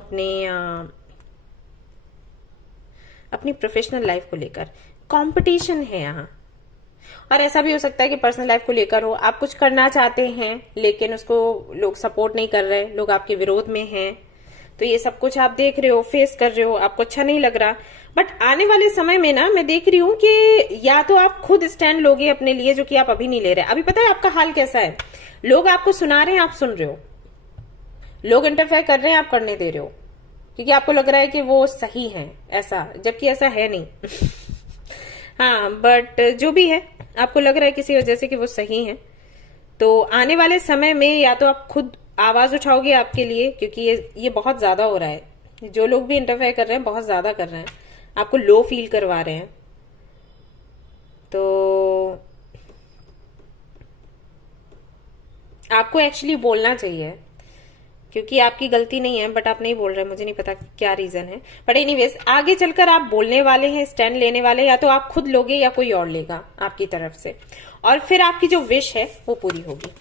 अपनी प्रोफेशनल लाइफ को लेकर। कंपटीशन है यहाँ, और ऐसा भी हो सकता है कि पर्सनल लाइफ को लेकर हो। आप कुछ करना चाहते हैं लेकिन उसको लोग सपोर्ट नहीं कर रहे, लोग आपके विरोध में हैं, तो ये सब कुछ आप देख रहे हो, फेस कर रहे हो, आपको अच्छा नहीं लग रहा। बट आने वाले समय में ना मैं देख रही हूं कि या तो आप खुद स्टैंड लोगे अपने लिए, जो कि आप अभी नहीं ले रहे। अभी पता है आपका हाल कैसा है, लोग आपको सुना रहे हैं, आप सुन रहे हो, लोग इंटरफेयर कर रहे हैं, आप करने दे रहे हो, क्योंकि आपको लग रहा है कि वो सही है, ऐसा, जबकि ऐसा है नहीं। हाँ, बट जो भी है, आपको लग रहा है किसी वजह से कि वो सही है। तो आने वाले समय में या तो आप खुद आवाज उठाओगे आपके लिए, क्योंकि ये बहुत ज्यादा हो रहा है। जो लोग भी इंटरफेयर कर रहे हैं बहुत ज्यादा कर रहे हैं, आपको लो फील करवा रहे हैं। तो आपको एक्चुअली बोलना चाहिए, क्योंकि आपकी गलती नहीं है, बट आप नहीं बोल रहे, मुझे नहीं पता क्या रीजन है। बट एनीवेज, आगे चलकर आप बोलने वाले हैं, स्टैंड लेने वाले, या तो आप खुद लोगे या कोई और लेगा आपकी तरफ से, और फिर आपकी जो विश है वो पूरी होगी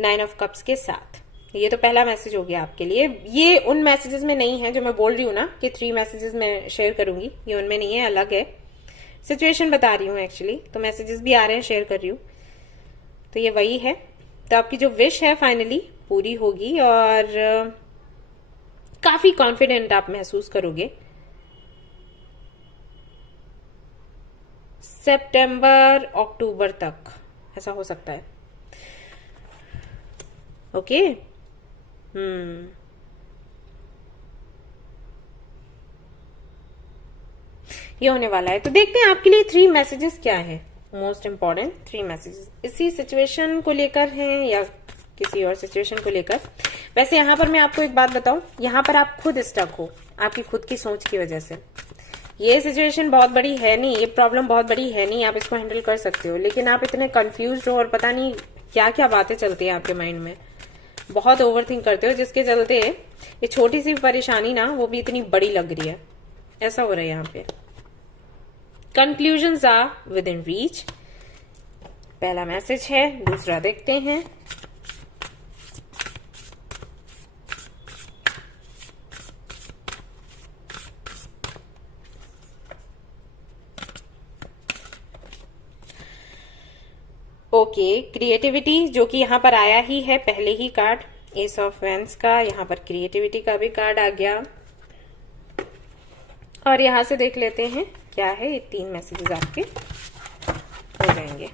9 ऑफ कप्स के साथ। ये तो पहला मैसेज हो गया आपके लिए। ये उन मैसेजेस में नहीं है जो मैं बोल रही हूँ ना कि 3 मैसेजेस मैं शेयर करूंगी, ये उनमें नहीं है, अलग है। सिचुएशन बता रही हूँ एक्चुअली, तो मैसेजेस भी आ रहे हैं, शेयर कर रही हूँ, तो ये वही है। तो आपकी जो विश है फाइनली पूरी होगी और काफी कॉन्फिडेंट आप महसूस करोगे। सितंबर अक्टूबर तक ऐसा हो सकता है। ओके। ये होने वाला है। तो देखते हैं आपके लिए 3 मैसेजेस क्या है, मोस्ट इंपॉर्टेंट 3 मैसेजेस इसी सिचुएशन को लेकर हैं या किसी और सिचुएशन को लेकर। वैसे यहां पर मैं आपको एक बात बताऊं, यहां पर आप खुद स्टक हो आपकी खुद की सोच की वजह से। ये सिचुएशन बहुत बड़ी है नहीं, ये प्रॉब्लम बहुत बड़ी है नहीं, आप इसको हैंडल कर सकते हो, लेकिन आप इतने कंफ्यूज हो और पता नहीं क्या क्या बातें चलती हैं आपके माइंड में, बहुत ओवरथिंक करते हो, जिसके चलते ये छोटी सी परेशानी ना वो भी इतनी बड़ी लग रही है। ऐसा हो रहा है यहाँ पे। Conclusions are within reach, पहला मैसेज है। दूसरा देखते हैं। ओके, क्रिएटिविटी जो कि यहां पर आया ही है पहले ही कार्ड, एस ऑफ वैंड्स का, यहां पर क्रिएटिविटी का भी कार्ड आ गया। और यहां से देख लेते हैं क्या है। ये 3 मैसेजेस आपके हो जाएंगे।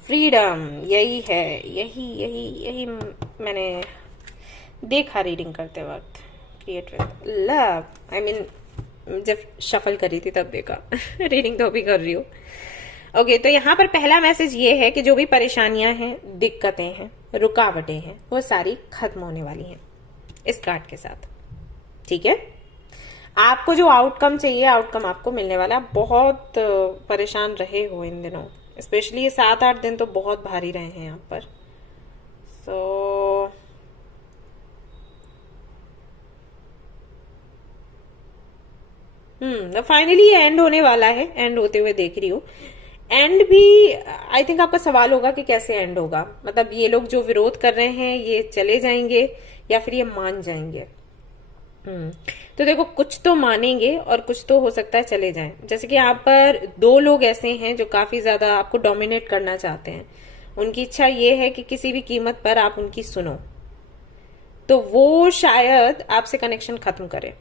फ्रीडम, यही है, यही यही यही मैंने देखा रीडिंग करते वक्त। Create with love, I mean जब शफल करी थी तब देखा रीडिंग तो अभी कर रही हूँ। ओके, तो यहाँ पर पहला मैसेज ये है कि जो भी परेशानियां हैं, दिक्कतें हैं, रुकावटें हैं, वो सारी खत्म होने वाली हैं इस कार्ड के साथ। ठीक है, आपको जो आउटकम चाहिए आउटकम आपको मिलने वाला है। बहुत परेशान रहे हो इन दिनों, स्पेशली ये 7-8 दिन तो बहुत भारी रहे हैं यहाँ पर। सो फाइनली एंड होने वाला है, एंड होते हुए देख रही हूँ। एंड भी आई थिंक आपका सवाल होगा कि कैसे एंड होगा, मतलब ये लोग जो विरोध कर रहे हैं ये चले जाएंगे या फिर ये मान जाएंगे। तो देखो, कुछ तो मानेंगे और कुछ तो हो सकता है चले जाएं। जैसे कि यहाँ पर 2 लोग ऐसे हैं जो काफी ज्यादा आपको डोमिनेट करना चाहते हैं। उनकी इच्छा ये है कि किसी भी कीमत पर आप उनकी सुनो, तो वो शायद आपसे कनेक्शन खत्म करें।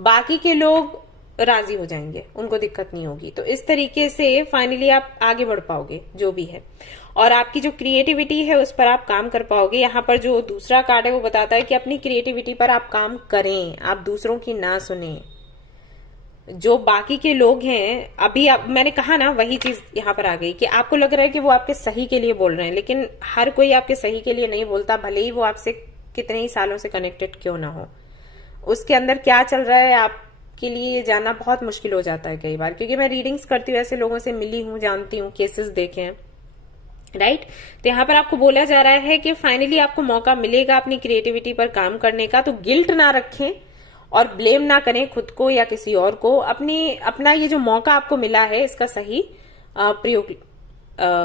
बाकी के लोग राजी हो जाएंगे, उनको दिक्कत नहीं होगी। तो इस तरीके से फाइनली आप आगे बढ़ पाओगे जो भी है, और आपकी जो क्रिएटिविटी है उस पर आप काम कर पाओगे। यहाँ पर जो दूसरा कार्ड है वो बताता है कि अपनी क्रिएटिविटी पर आप काम करें, आप दूसरों की ना सुने। जो बाकी के लोग हैं, अभी मैंने कहा ना, वही चीज यहाँ पर आ गई कि आपको लग रहा है कि वो आपके सही के लिए बोल रहे हैं, लेकिन हर कोई आपके सही के लिए नहीं बोलता, भले ही वो आपसे कितने ही सालों से कनेक्टेड क्यों ना हो। उसके अंदर क्या चल रहा है आपके लिए जानना बहुत मुश्किल हो जाता है कई बार, क्योंकि मैं रीडिंग्स करती हूँ, ऐसे लोगों से मिली हूँ, जानती हूँ, केसेस देखे हैं, राइट। तो यहाँ पर आपको बोला जा रहा है कि फाइनली आपको मौका मिलेगा अपनी क्रिएटिविटी पर काम करने का। तो गिल्ट ना रखें और ब्लेम ना करें खुद को या किसी और को। अपना ये जो मौका आपको मिला है इसका सही प्रयोग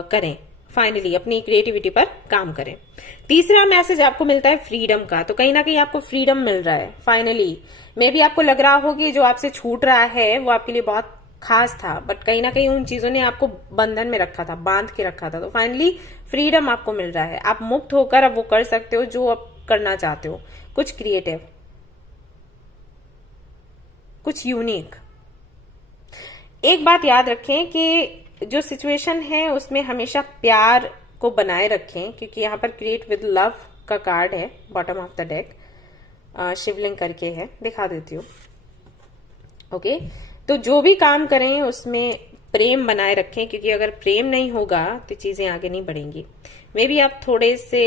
करें, फाइनली अपनी क्रिएटिविटी पर काम करें। तीसरा मैसेज आपको मिलता है फ्रीडम का। तो कहीं ना कहीं आपको फ्रीडम मिल रहा है फाइनली। मे बी आपको लग रहा हो कि जो आपसे छूट रहा है वो आपके लिए बहुत खास था, बट कहीं ना कहीं उन चीजों ने आपको बंधन में रखा था, बांध के रखा था। तो फाइनली फ्रीडम आपको मिल रहा है, आप मुक्त होकर अब वो कर सकते हो जो आप करना चाहते हो, कुछ क्रिएटिव, कुछ यूनिक। एक बात याद रखें कि जो सिचुएशन है उसमें हमेशा प्यार को बनाए रखें, क्योंकि यहाँ पर क्रिएट विद लव का कार्ड है बॉटम ऑफ द डेक, शिवलिंग करके है, दिखा देती हूँ। ओके, तो जो भी काम करें उसमें प्रेम बनाए रखें, क्योंकि अगर प्रेम नहीं होगा तो चीजें आगे नहीं बढ़ेंगी। मे बी आप थोड़े से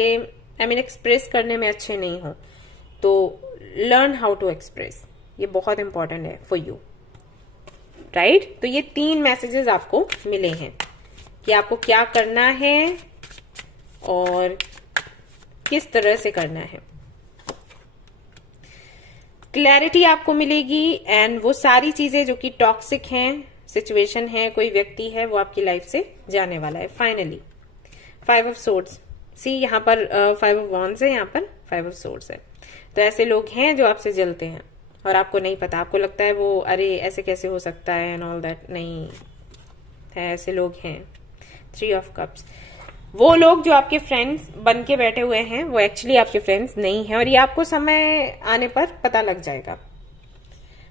एक्सप्रेस करने में अच्छे नहीं हो, तो लर्न हाउ टू एक्सप्रेस, ये बहुत इंपॉर्टेंट है फॉर यू, राइट। तो ये 3 मैसेजेस आपको मिले हैं कि आपको क्या करना है और किस तरह से करना है। क्लैरिटी आपको मिलेगी, एंड वो सारी चीजें जो कि टॉक्सिक हैं, सिचुएशन है, कोई व्यक्ति है, वो आपकी लाइफ से जाने वाला है फाइनली। 5 ऑफ सोर्ड्स, सी यहाँ पर 5 ऑफ वॉन्ड्स है, यहाँ पर 5 ऑफ सोर्ड्स है। तो ऐसे लोग हैं जो आपसे जलते हैं और आपको नहीं पता, आपको लगता है वो अरे ऐसे कैसे हो सकता है एंड ऑल दैट, नहीं है, ऐसे लोग हैं। 3 ऑफ कप्स, वो लोग जो आपके फ्रेंड्स बन के बैठे हुए हैं वो एक्चुअली आपके फ्रेंड्स नहीं हैं और ये आपको समय आने पर पता लग जाएगा।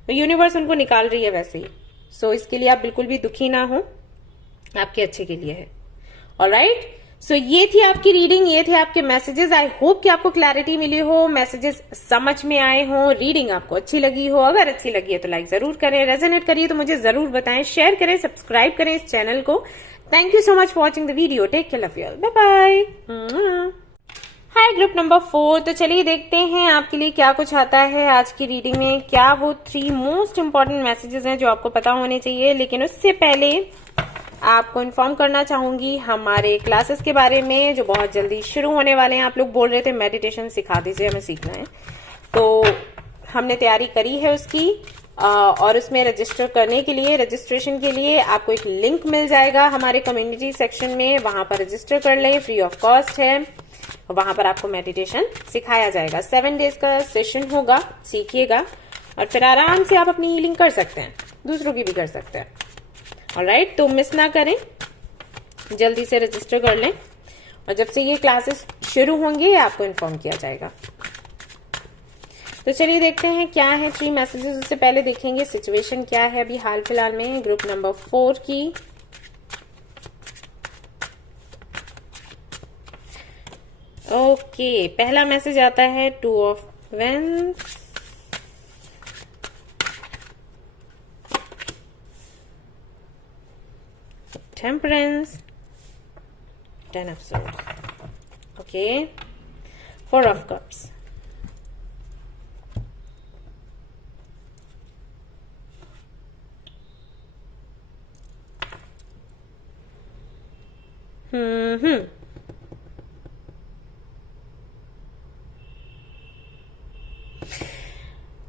तो यूनिवर्स उनको निकाल रही है वैसे ही। सो इसके लिए आप बिल्कुल भी दुखी ना हो, आपके अच्छे के लिए है। ऑलराइट, सो ये थी आपकी रीडिंग, ये थे आपके मैसेजेस। आई होप कि आपको क्लैरिटी मिली हो, मैसेजेस समझ में आए हो, रीडिंग आपको अच्छी लगी हो। अगर अच्छी लगी है तो लाइक जरूर करें, रेजोनेट करिए तो मुझे जरूर बताएं, शेयर करें, सब्सक्राइब करें इस चैनल को। Thank you so much for watching the video. Take care, love you all, bye bye. Hi group number 4, तो चलिए देखते हैं आपके लिए क्या कुछ आता है आज की रीडिंग में। क्या वो 3 मोस्ट इंपॉर्टेंट मैसेजेस हैं जो आपको पता होने चाहिए। लेकिन उससे पहले आपको इन्फॉर्म करना चाहूंगी हमारे क्लासेस के बारे में जो बहुत जल्दी शुरू होने वाले हैं। आप लोग बोल रहे थे मेडिटेशन सिखा दीजिए, हमें सीखना है, तो हमने तैयारी करी है उसकी। और उसमें रजिस्टर करने के लिए, रजिस्ट्रेशन के लिए आपको एक लिंक मिल जाएगा हमारे कम्युनिटी सेक्शन में, वहां पर रजिस्टर कर लें, फ्री ऑफ कॉस्ट है। वहां पर आपको मेडिटेशन सिखाया जाएगा, 7 डेज का सेशन होगा, सीखिएगा और फिर आराम से आप अपनी हीलिंग कर सकते हैं, दूसरों की भी कर सकते हैं। ऑलराइट, तो मिस ना करें, जल्दी से रजिस्टर कर लें और जब से ये क्लासेस शुरू होंगे आपको इन्फॉर्म किया जाएगा। तो चलिए देखते हैं क्या है 3 मैसेजेस। उससे पहले देखेंगे सिचुएशन क्या है अभी हाल फिलहाल में ग्रुप नंबर 4 की। ओके, पहला मैसेज आता है 2 of wands, temperance, 10 of swords, okay, 4 of cups,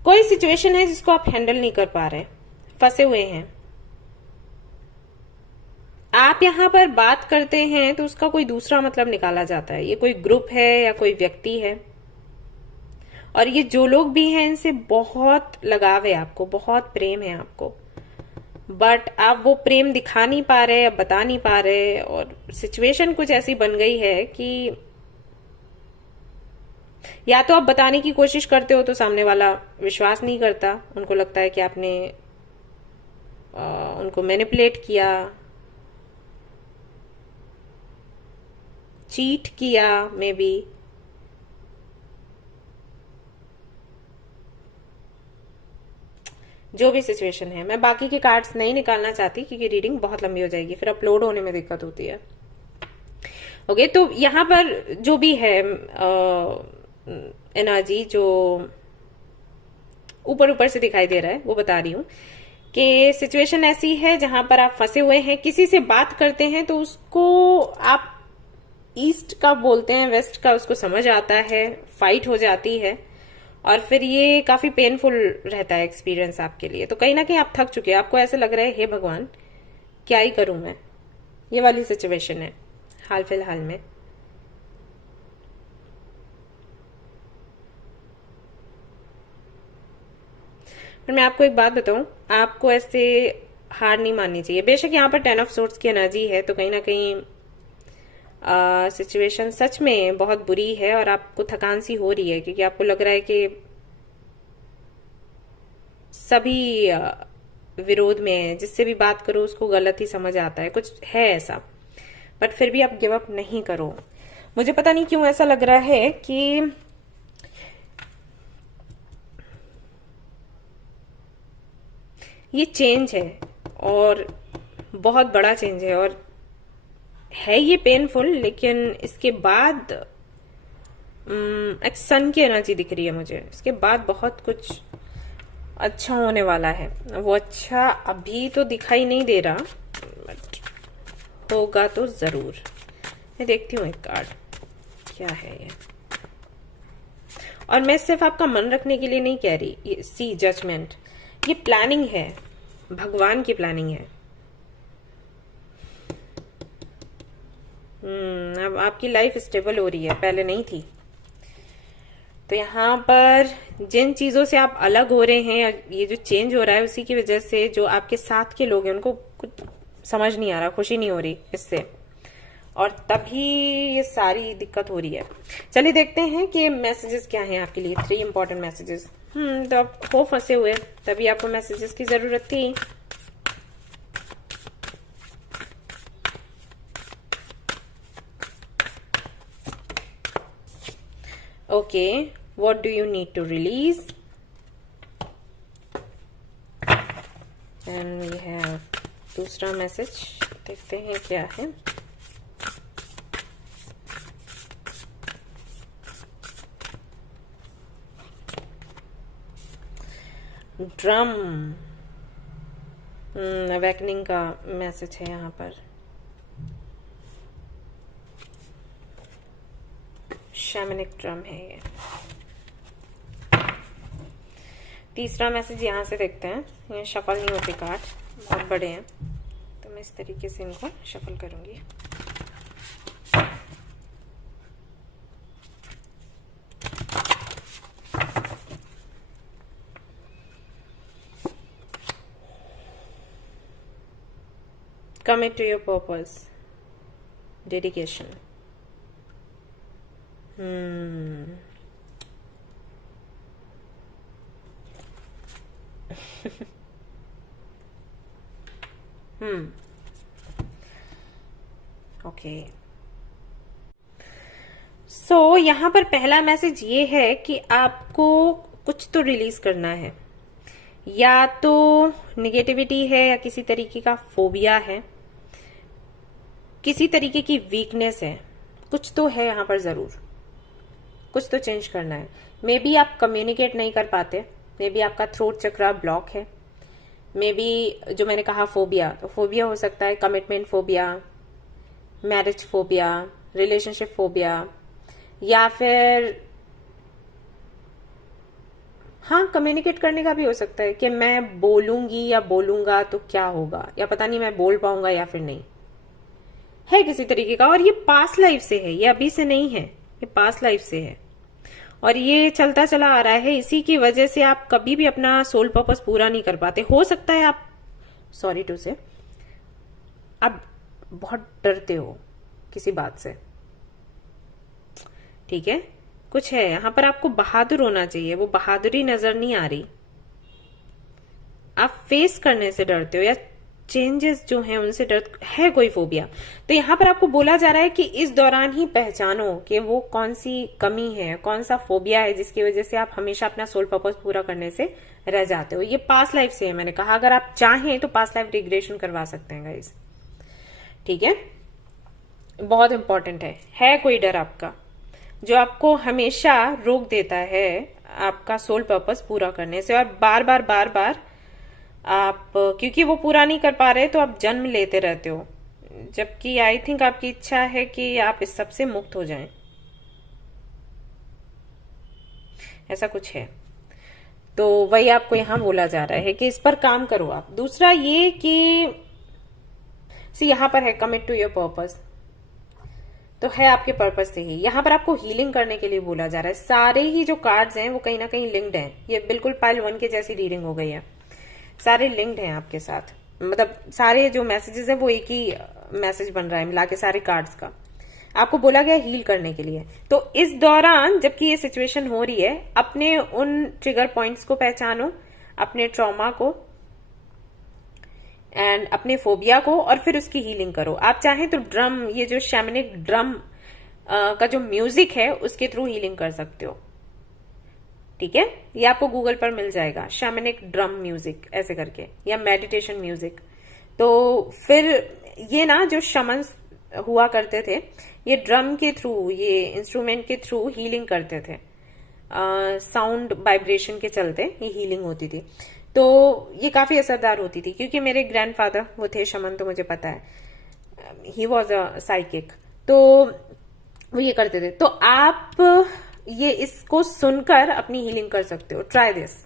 कोई सिचुएशन है जिसको आप हैंडल नहीं कर पा रहे, फंसे हुए हैं। आप यहां पर बात करते हैं तो उसका कोई दूसरा मतलब निकाला जाता है। ये कोई ग्रुप है या कोई व्यक्ति है और ये जो लोग भी हैं इनसे बहुत लगाव है आपको, बहुत प्रेम है आपको, बट आप वो प्रेम दिखा नहीं पा रहे, अब बता नहीं पा रहे और सिचुएशन कुछ ऐसी बन गई है कि या तो आप बताने की कोशिश करते हो तो सामने वाला विश्वास नहीं करता, उनको लगता है कि आपने उनको मैनिपुलेट किया, चीट किया, मे बी। जो भी सिचुएशन है, मैं बाकी के कार्ड्स नहीं निकालना चाहती क्योंकि रीडिंग बहुत लंबी हो जाएगी, फिर अपलोड होने में दिक्कत होती है। ओके, तो यहां पर जो भी है एनर्जी जो ऊपर ऊपर से दिखाई दे रहा है वो बता रही हूं कि सिचुएशन ऐसी है जहां पर आप फंसे हुए हैं, किसी से बात करते हैं तो उसको आप ईस्ट का बोलते हैं, वेस्ट का उसको समझ आता है, फाइट हो जाती है और फिर ये काफी पेनफुल रहता है एक्सपीरियंस आपके लिए। तो कहीं ना कहीं आप थक चुके हैं, आपको ऐसे लग रहा है हे भगवान क्या ही करूं मैं, ये वाली सिचुएशन है हाल फिलहाल में। पर मैं आपको एक बात बताऊं, आपको ऐसे हार नहीं माननी चाहिए। बेशक यहाँ पर 10 ऑफ सोर्ड्स की एनर्जी है तो कहीं ना कहीं सिचुएशन सच में बहुत बुरी है और आपको थकान सी हो रही है क्योंकि आपको लग रहा है कि सभी विरोध में, जिससे भी बात करो उसको गलत ही समझ आता है, कुछ है ऐसा। बट फिर भी आप गिव अप नहीं करो। मुझे पता नहीं क्यों ऐसा लग रहा है कि ये चेंज है और बहुत बड़ा चेंज है और है ये पेनफुल, लेकिन इसके बाद एक सन की एनर्जी दिख रही है मुझे। इसके बाद बहुत कुछ अच्छा होने वाला है। वो अच्छा अभी तो दिखाई नहीं दे रहा बट होगा तो जरूर। मैं देखती हूँ एक कार्ड क्या है ये, और मैं सिर्फ आपका मन रखने के लिए नहीं कह रही। ये सी जजमेंट, ये प्लानिंग है, भगवान की प्लानिंग है। अब आपकी लाइफ स्टेबल हो रही है, पहले नहीं थी। तो यहाँ पर जिन चीजों से आप अलग हो रहे हैं, ये जो चेंज हो रहा है, उसी की वजह से जो आपके साथ के लोग हैं उनको कुछ समझ नहीं आ रहा, खुशी नहीं हो रही इससे, और तभी ये सारी दिक्कत हो रही है। चलिए देखते हैं कि मैसेजेस क्या हैं आपके लिए, 3 इंपॉर्टेंट मैसेजेस। तो आप हो फंसे हुए, तभी आपको मैसेजेस की जरूरत थी। Okay, what do you need to release, and we have दूसरा मैसेज, देखते हैं क्या है। ड्रम, अवेकनिंग का मैसेज है यहाँ पर। शैमनिक ड्रम है ये। तीसरा मैसेज यहाँ से देखते हैं, ये शफल नहीं होते कार्ड, बहुत बड़े हैं, तो मैं इस तरीके से इनको शफल करूंगी। Commit to your purpose, dedication. Okay, so यहाँ पर पहला मैसेज ये है कि आपको कुछ तो रिलीज करना है, या तो निगेटिविटी है, या किसी तरीके का फोबिया है, किसी तरीके की वीकनेस है, कुछ तो है यहाँ पर, जरूर कुछ तो चेंज करना है। मे बी आप कम्युनिकेट नहीं कर पाते, मे बी आपका थ्रोट चक्रा ब्लॉक है, मे बी जो मैंने कहा फोबिया, तो फोबिया हो सकता है commitment phobia, marriage phobia, relationship phobia, या फिर हाँ कम्युनिकेट करने का भी हो सकता है कि मैं बोलूंगी या बोलूंगा तो क्या होगा, या पता नहीं मैं बोल पाऊंगा या फिर नहीं, है किसी तरीके का। और ये पास्ट लाइफ से है, ये अभी से नहीं है, ये पास्ट लाइफ से है, और ये चलता चला आ रहा है। इसी की वजह से आप कभी भी अपना सोल पर्पस पूरा नहीं कर पाते। हो सकता है आप, सॉरी टू से, आप बहुत डरते हो किसी बात से, ठीक है, कुछ है यहां पर, आपको बहादुर होना चाहिए, वो बहादुरी नजर नहीं आ रही। आप फेस करने से डरते हो, या चेंजेस जो हैं उनसे डर है, कोई फोबिया। तो यहाँ पर आपको बोला जा रहा है कि इस दौरान ही पहचानो कि वो कौन सी कमी है, कौन सा फोबिया है जिसकी वजह से आप हमेशा अपना सोल पर्पस पूरा करने से रह जाते हो। ये पास्ट लाइफ से है, मैंने कहा अगर आप चाहें तो पास्ट लाइफ रिग्रेशन करवा सकते हैं गाइस, ठीक है, बहुत इंपॉर्टेंट है कोई डर आपका जो आपको हमेशा रोक देता है आपका सोल पर्पस पूरा करने से, और बार बार बार बार आप क्योंकि वो पूरा नहीं कर पा रहे तो आप जन्म लेते रहते हो, जबकि आई थिंक आपकी इच्छा है कि आप इस सब से मुक्त हो जाएं, ऐसा कुछ है। तो वही आपको यहां बोला जा रहा है कि इस पर काम करो आप। दूसरा ये कि यहां पर है कमिट टू योर पर्पस, तो है आपके पर्पस से ही। यहां पर आपको हीलिंग करने के लिए बोला जा रहा है। सारे ही जो कार्ड्स हैं वो कहीं ना कहीं लिंक्ड हैं, ये बिल्कुल पाइल 1 के जैसी रीडिंग हो गई है, सारे लिंक्ड हैं आपके साथ, मतलब सारे जो मैसेजेस हैं वो एक ही मैसेज बन रहा है मिला के सारे कार्ड्स का। आपको बोला गया हील करने के लिए। तो इस दौरान जबकि ये सिचुएशन हो रही है, अपने उन ट्रिगर पॉइंट्स को पहचानो, अपने ट्रॉमा को एंड अपने फोबिया को, और फिर उसकी हीलिंग करो। आप चाहें तो ड्रम, ये जो शैमनिक ड्रम का जो म्यूजिक है उसके थ्रू हीलिंग कर सकते हो, ठीक है, ये आपको गूगल पर मिल जाएगा, शैमनिक ड्रम म्यूजिक ऐसे करके, या मेडिटेशन म्यूजिक। तो फिर ये ना जो शमन्स हुआ करते थे, ये ड्रम के थ्रू, ये इंस्ट्रूमेंट के थ्रू हीलिंग करते थे, साउंड वाइब्रेशन के चलते ये हीलिंग होती थी। तो ये काफी असरदार होती थी, क्योंकि मेरे ग्रैंडफादर वो थे शमन, तो मुझे पता है, ही वॉज अ साइकिक, तो वो ये करते थे। तो आप ये इसको सुनकर अपनी हीलिंग कर सकते हो, ट्राई दिस,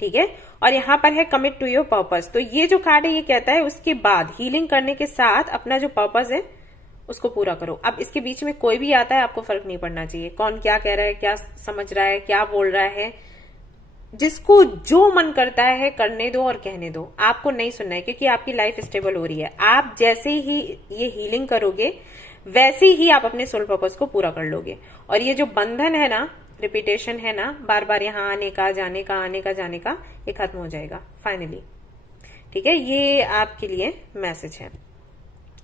ठीक है। और यहां पर है कमिट टू योर पर्पस, तो ये जो कार्ड है ये कहता है उसके बाद हीलिंग करने के साथ अपना जो पर्पस है उसको पूरा करो। अब इसके बीच में कोई भी आता है, आपको फर्क नहीं पड़ना चाहिए कौन क्या कह रहा है, क्या समझ रहा है, क्या बोल रहा है। जिसको जो मन करता है करने दो और कहने दो, आपको नहीं सुनना है, क्योंकि आपकी लाइफ स्टेबल हो रही है। आप जैसे ही ये हीलिंग करोगे वैसे ही आप अपने सोल पर्पस को पूरा कर लोगे। और ये जो बंधन है ना, रिपीटेशन है ना, बार बार यहाँ आने का जाने का, आने का जाने का, ये खत्म हो जाएगा फाइनली। ठीक है, ये आपके लिए मैसेज है।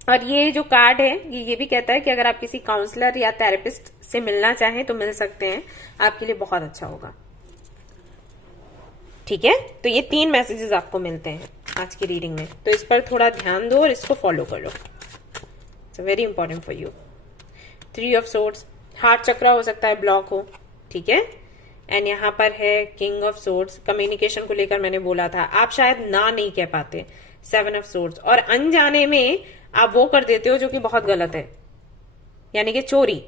और ये जो कार्ड है ये भी कहता है कि अगर आप किसी काउंसलर या थेरेपिस्ट से मिलना चाहें तो मिल सकते हैं, आपके लिए बहुत अच्छा होगा। ठीक है, तो ये 3 मैसेजेस आपको मिलते हैं आज की रीडिंग में, तो इस पर थोड़ा ध्यान दो और इसको फॉलो करो। It's very important for you. 3 of swords, heart चक्र हो सकता है ब्लॉक हो, ठीक है। एंड यहाँ पर है किंग ऑफ सोर्ड्स, कम्युनिकेशन को लेकर मैंने बोला था, आप शायद ना नहीं कह पाते। 7 ऑफ सोर्ड्स, और अनजाने में आप वो कर देते हो जो कि बहुत गलत है, यानी कि चोरी,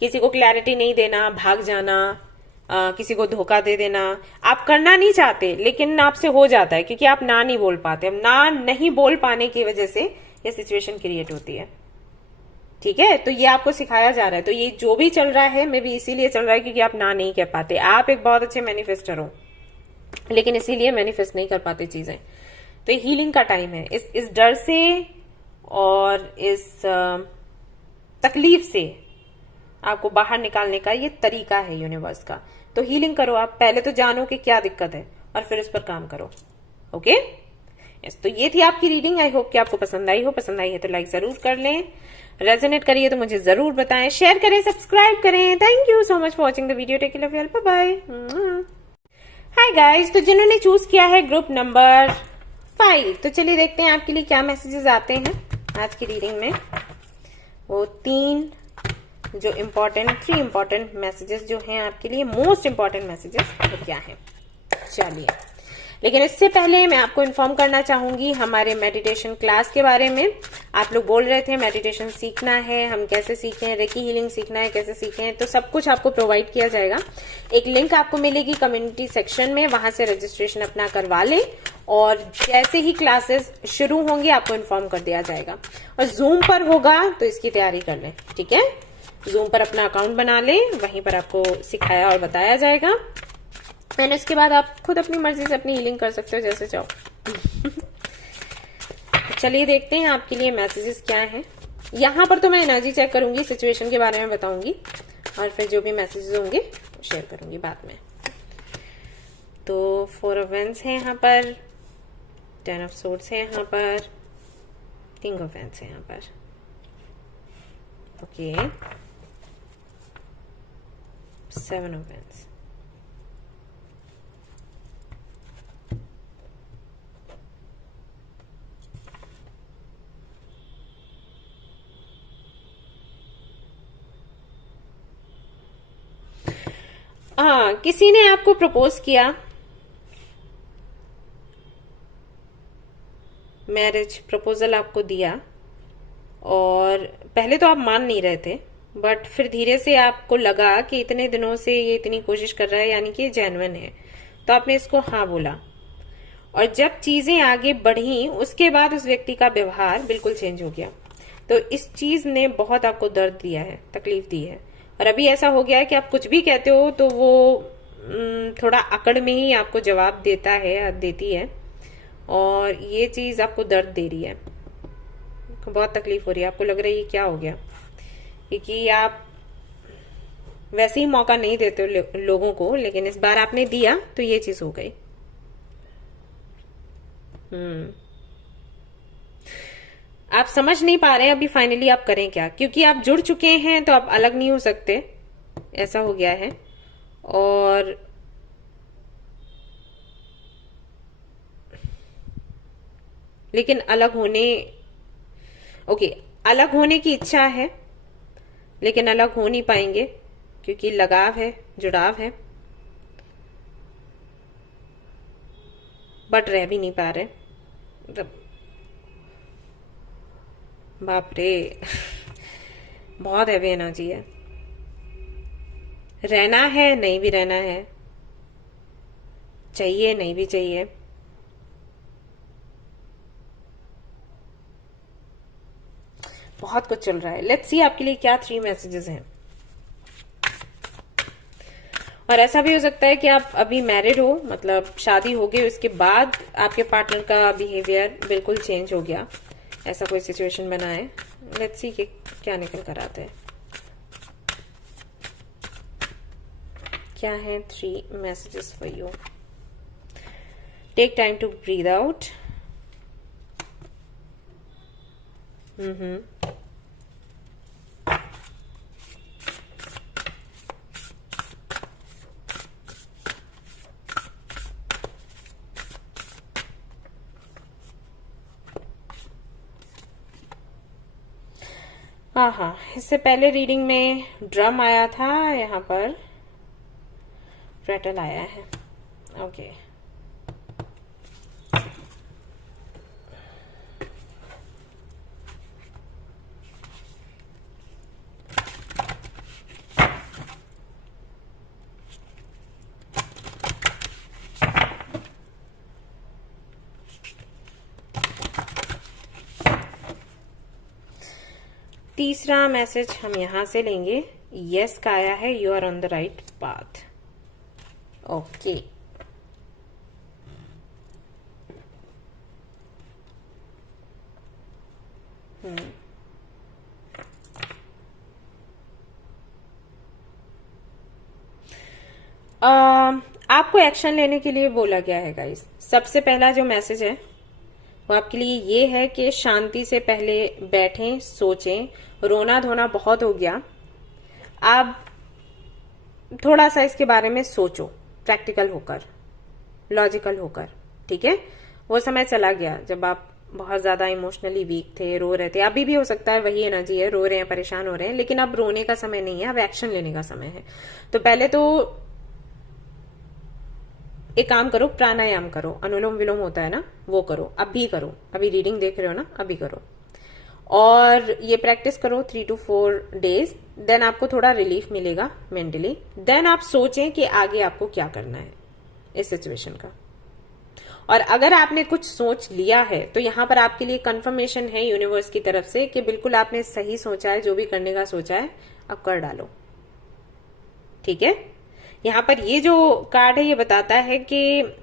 किसी को क्लैरिटी नहीं देना, भाग जाना, किसी को धोखा दे देना। आप करना नहीं चाहते लेकिन आपसे हो जाता है, क्योंकि आप ना नहीं बोल पाते। अब ना नहीं बोल पाने की वजह से ये सिचुएशन क्रिएट होती है। ठीक है, तो ये आपको सिखाया जा रहा है। तो ये जो भी चल रहा है मे भी इसीलिए चल रहा है क्योंकि आप ना नहीं कह पाते। आप एक बहुत अच्छे मैनिफेस्टर हो लेकिन इसीलिए मैनिफेस्ट नहीं कर पाते चीजें। तो ये हीलिंग का टाइम है। इस डर से और इस तकलीफ से आपको बाहर निकालने का ये तरीका है यूनिवर्स का। तो हीलिंग करो, आप पहले तो जानो कि क्या दिक्कत है और फिर उस पर काम करो। ओके यस, तो ये थी आपकी रीडिंग। आई होप कि आपको पसंद आई हो। पसंद आई है तो लाइक जरूर कर लें, रेजोनेट करिए तो मुझे जरूर बताएं, शेयर करें, सब्सक्राइब करें। Thank you so much for watching the video. Take care, bye bye. Hi guys, तो जिन्होंने चूज किया है ग्रुप नंबर 5, तो चलिए देखते हैं आपके लिए क्या मैसेजेस आते हैं आज की रीडिंग में। वो 3 इम्पोर्टेंट मैसेजेस जो हैं आपके लिए, मोस्ट इम्पोर्टेंट मैसेजेस वो क्या हैं। चलिए, लेकिन इससे पहले मैं आपको इन्फॉर्म करना चाहूंगी हमारे मेडिटेशन क्लास के बारे में। आप लोग बोल रहे थे मेडिटेशन सीखना है, हम कैसे सीखें, रेकी हीलिंग सीखना है, कैसे सीखें, तो सब कुछ आपको प्रोवाइड किया जाएगा। एक लिंक आपको मिलेगी कम्युनिटी सेक्शन में, वहां से रजिस्ट्रेशन अपना करवा लें और जैसे ही क्लासेस शुरू होंगे आपको इन्फॉर्म कर दिया जाएगा। और जूम पर होगा तो इसकी तैयारी कर लें, ठीक है। जूम पर अपना अकाउंट बना लें, वहीं पर आपको सिखाया और बताया जाएगा। मैंने उसके बाद आप खुद अपनी मर्जी से अपनी हीलिंग कर सकते हो जैसे चाहो। चलिए देखते हैं आपके लिए मैसेजेस क्या हैं। यहाँ पर तो मैं एनर्जी चेक करूंगी, सिचुएशन के बारे में बताऊंगी और फिर जो भी मैसेजेस होंगे शेयर करूंगी बाद में। तो 4 ऑफ वैंड्स है यहाँ पर, 10 ऑफ सोर्ड्स है यहाँ पर, किंग ऑफ वैंड्स है यहाँ पर। ओके, 7 ऑफ वैंड्स, हाँ, किसी ने आपको प्रपोज किया, मैरिज प्रपोजल आपको दिया, और पहले तो आप मान नहीं रहे थे, बट फिर धीरे से आपको लगा कि इतने दिनों से ये इतनी कोशिश कर रहा है, यानी कि जेन्युइन है, तो आपने इसको हाँ बोला। और जब चीजें आगे बढ़ी उसके बाद उस व्यक्ति का व्यवहार बिल्कुल चेंज हो गया। तो इस चीज ने बहुत आपको दर्द दिया है, तकलीफ दी है। और अभी ऐसा हो गया है कि आप कुछ भी कहते हो तो वो थोड़ा अकड़ में ही आपको जवाब देता है, देती है, और ये चीज आपको दर्द दे रही है, बहुत तकलीफ हो रही है। आपको लग रहा है ये क्या हो गया, क्योंकि आप वैसे ही मौका नहीं देते हो लोगों को, लेकिन इस बार आपने दिया तो ये चीज हो गई। आप समझ नहीं पा रहे हैं अभी फाइनली आप करें क्या, क्योंकि आप जुड़ चुके हैं तो आप अलग नहीं हो सकते, ऐसा हो गया है। और लेकिन अलग होने की इच्छा है, लेकिन अलग हो नहीं पाएंगे क्योंकि लगाव है, जुड़ाव है, बट रह भी नहीं पा रहे। मतलब बाप रे बहुत हैवी एनर्जी है। रहना है, नहीं भी रहना है, चाहिए नहीं भी चाहिए। बहुत कुछ चल रहा है। लेट्स सी आपके लिए क्या 3 मैसेजेस हैं। और ऐसा भी हो सकता है कि आप अभी मैरिड हो, मतलब शादी हो गई, उसके बाद आपके पार्टनर का बिहेवियर बिल्कुल चेंज हो गया, ऐसा कोई सिचुएशन बना है। लेट्स सी कि क्या निकल कर आता है। क्या है 3 messages for you. Take time to breathe out. हाँ हाँ, इससे पहले रीडिंग में ड्रम आया था, यहाँ पर रेटल आया है। ओके तीसरा मैसेज हम यहां से लेंगे। यस का आया है, you are on the right path. Okay आपको एक्शन लेने के लिए बोला गया है गाइस। सबसे पहला जो मैसेज है वो आपके लिए ये है कि शांति से पहले बैठें, सोचें। रोना धोना बहुत हो गया, आप थोड़ा सा इसके बारे में सोचो, प्रैक्टिकल होकर, लॉजिकल होकर, ठीक है। वो समय चला गया जब आप बहुत ज्यादा इमोशनली वीक थे, रो रहे थे। अभी भी हो सकता है वही एनर्जी है, रो रहे हैं, परेशान हो रहे हैं, लेकिन अब रोने का समय नहीं है, अब एक्शन लेने का समय है। तो पहले तो एक काम करो, प्राणायाम करो, अनुलोम विलोम होता है ना, वो करो, अभी करो। अभी रीडिंग देख रहे हो ना, अभी करो और ये प्रैक्टिस करो 3 to 4 डेज। देन आपको थोड़ा रिलीफ मिलेगा मेंटली। देन आप सोचें कि आगे आपको क्या करना है इस सिचुएशन का। और अगर आपने कुछ सोच लिया है तो यहां पर आपके लिए कंफर्मेशन है यूनिवर्स की तरफ से कि बिल्कुल आपने सही सोचा है, जो भी करने का सोचा है अब कर डालो, ठीक है। यहाँ पर ये जो कार्ड है ये बताता है कि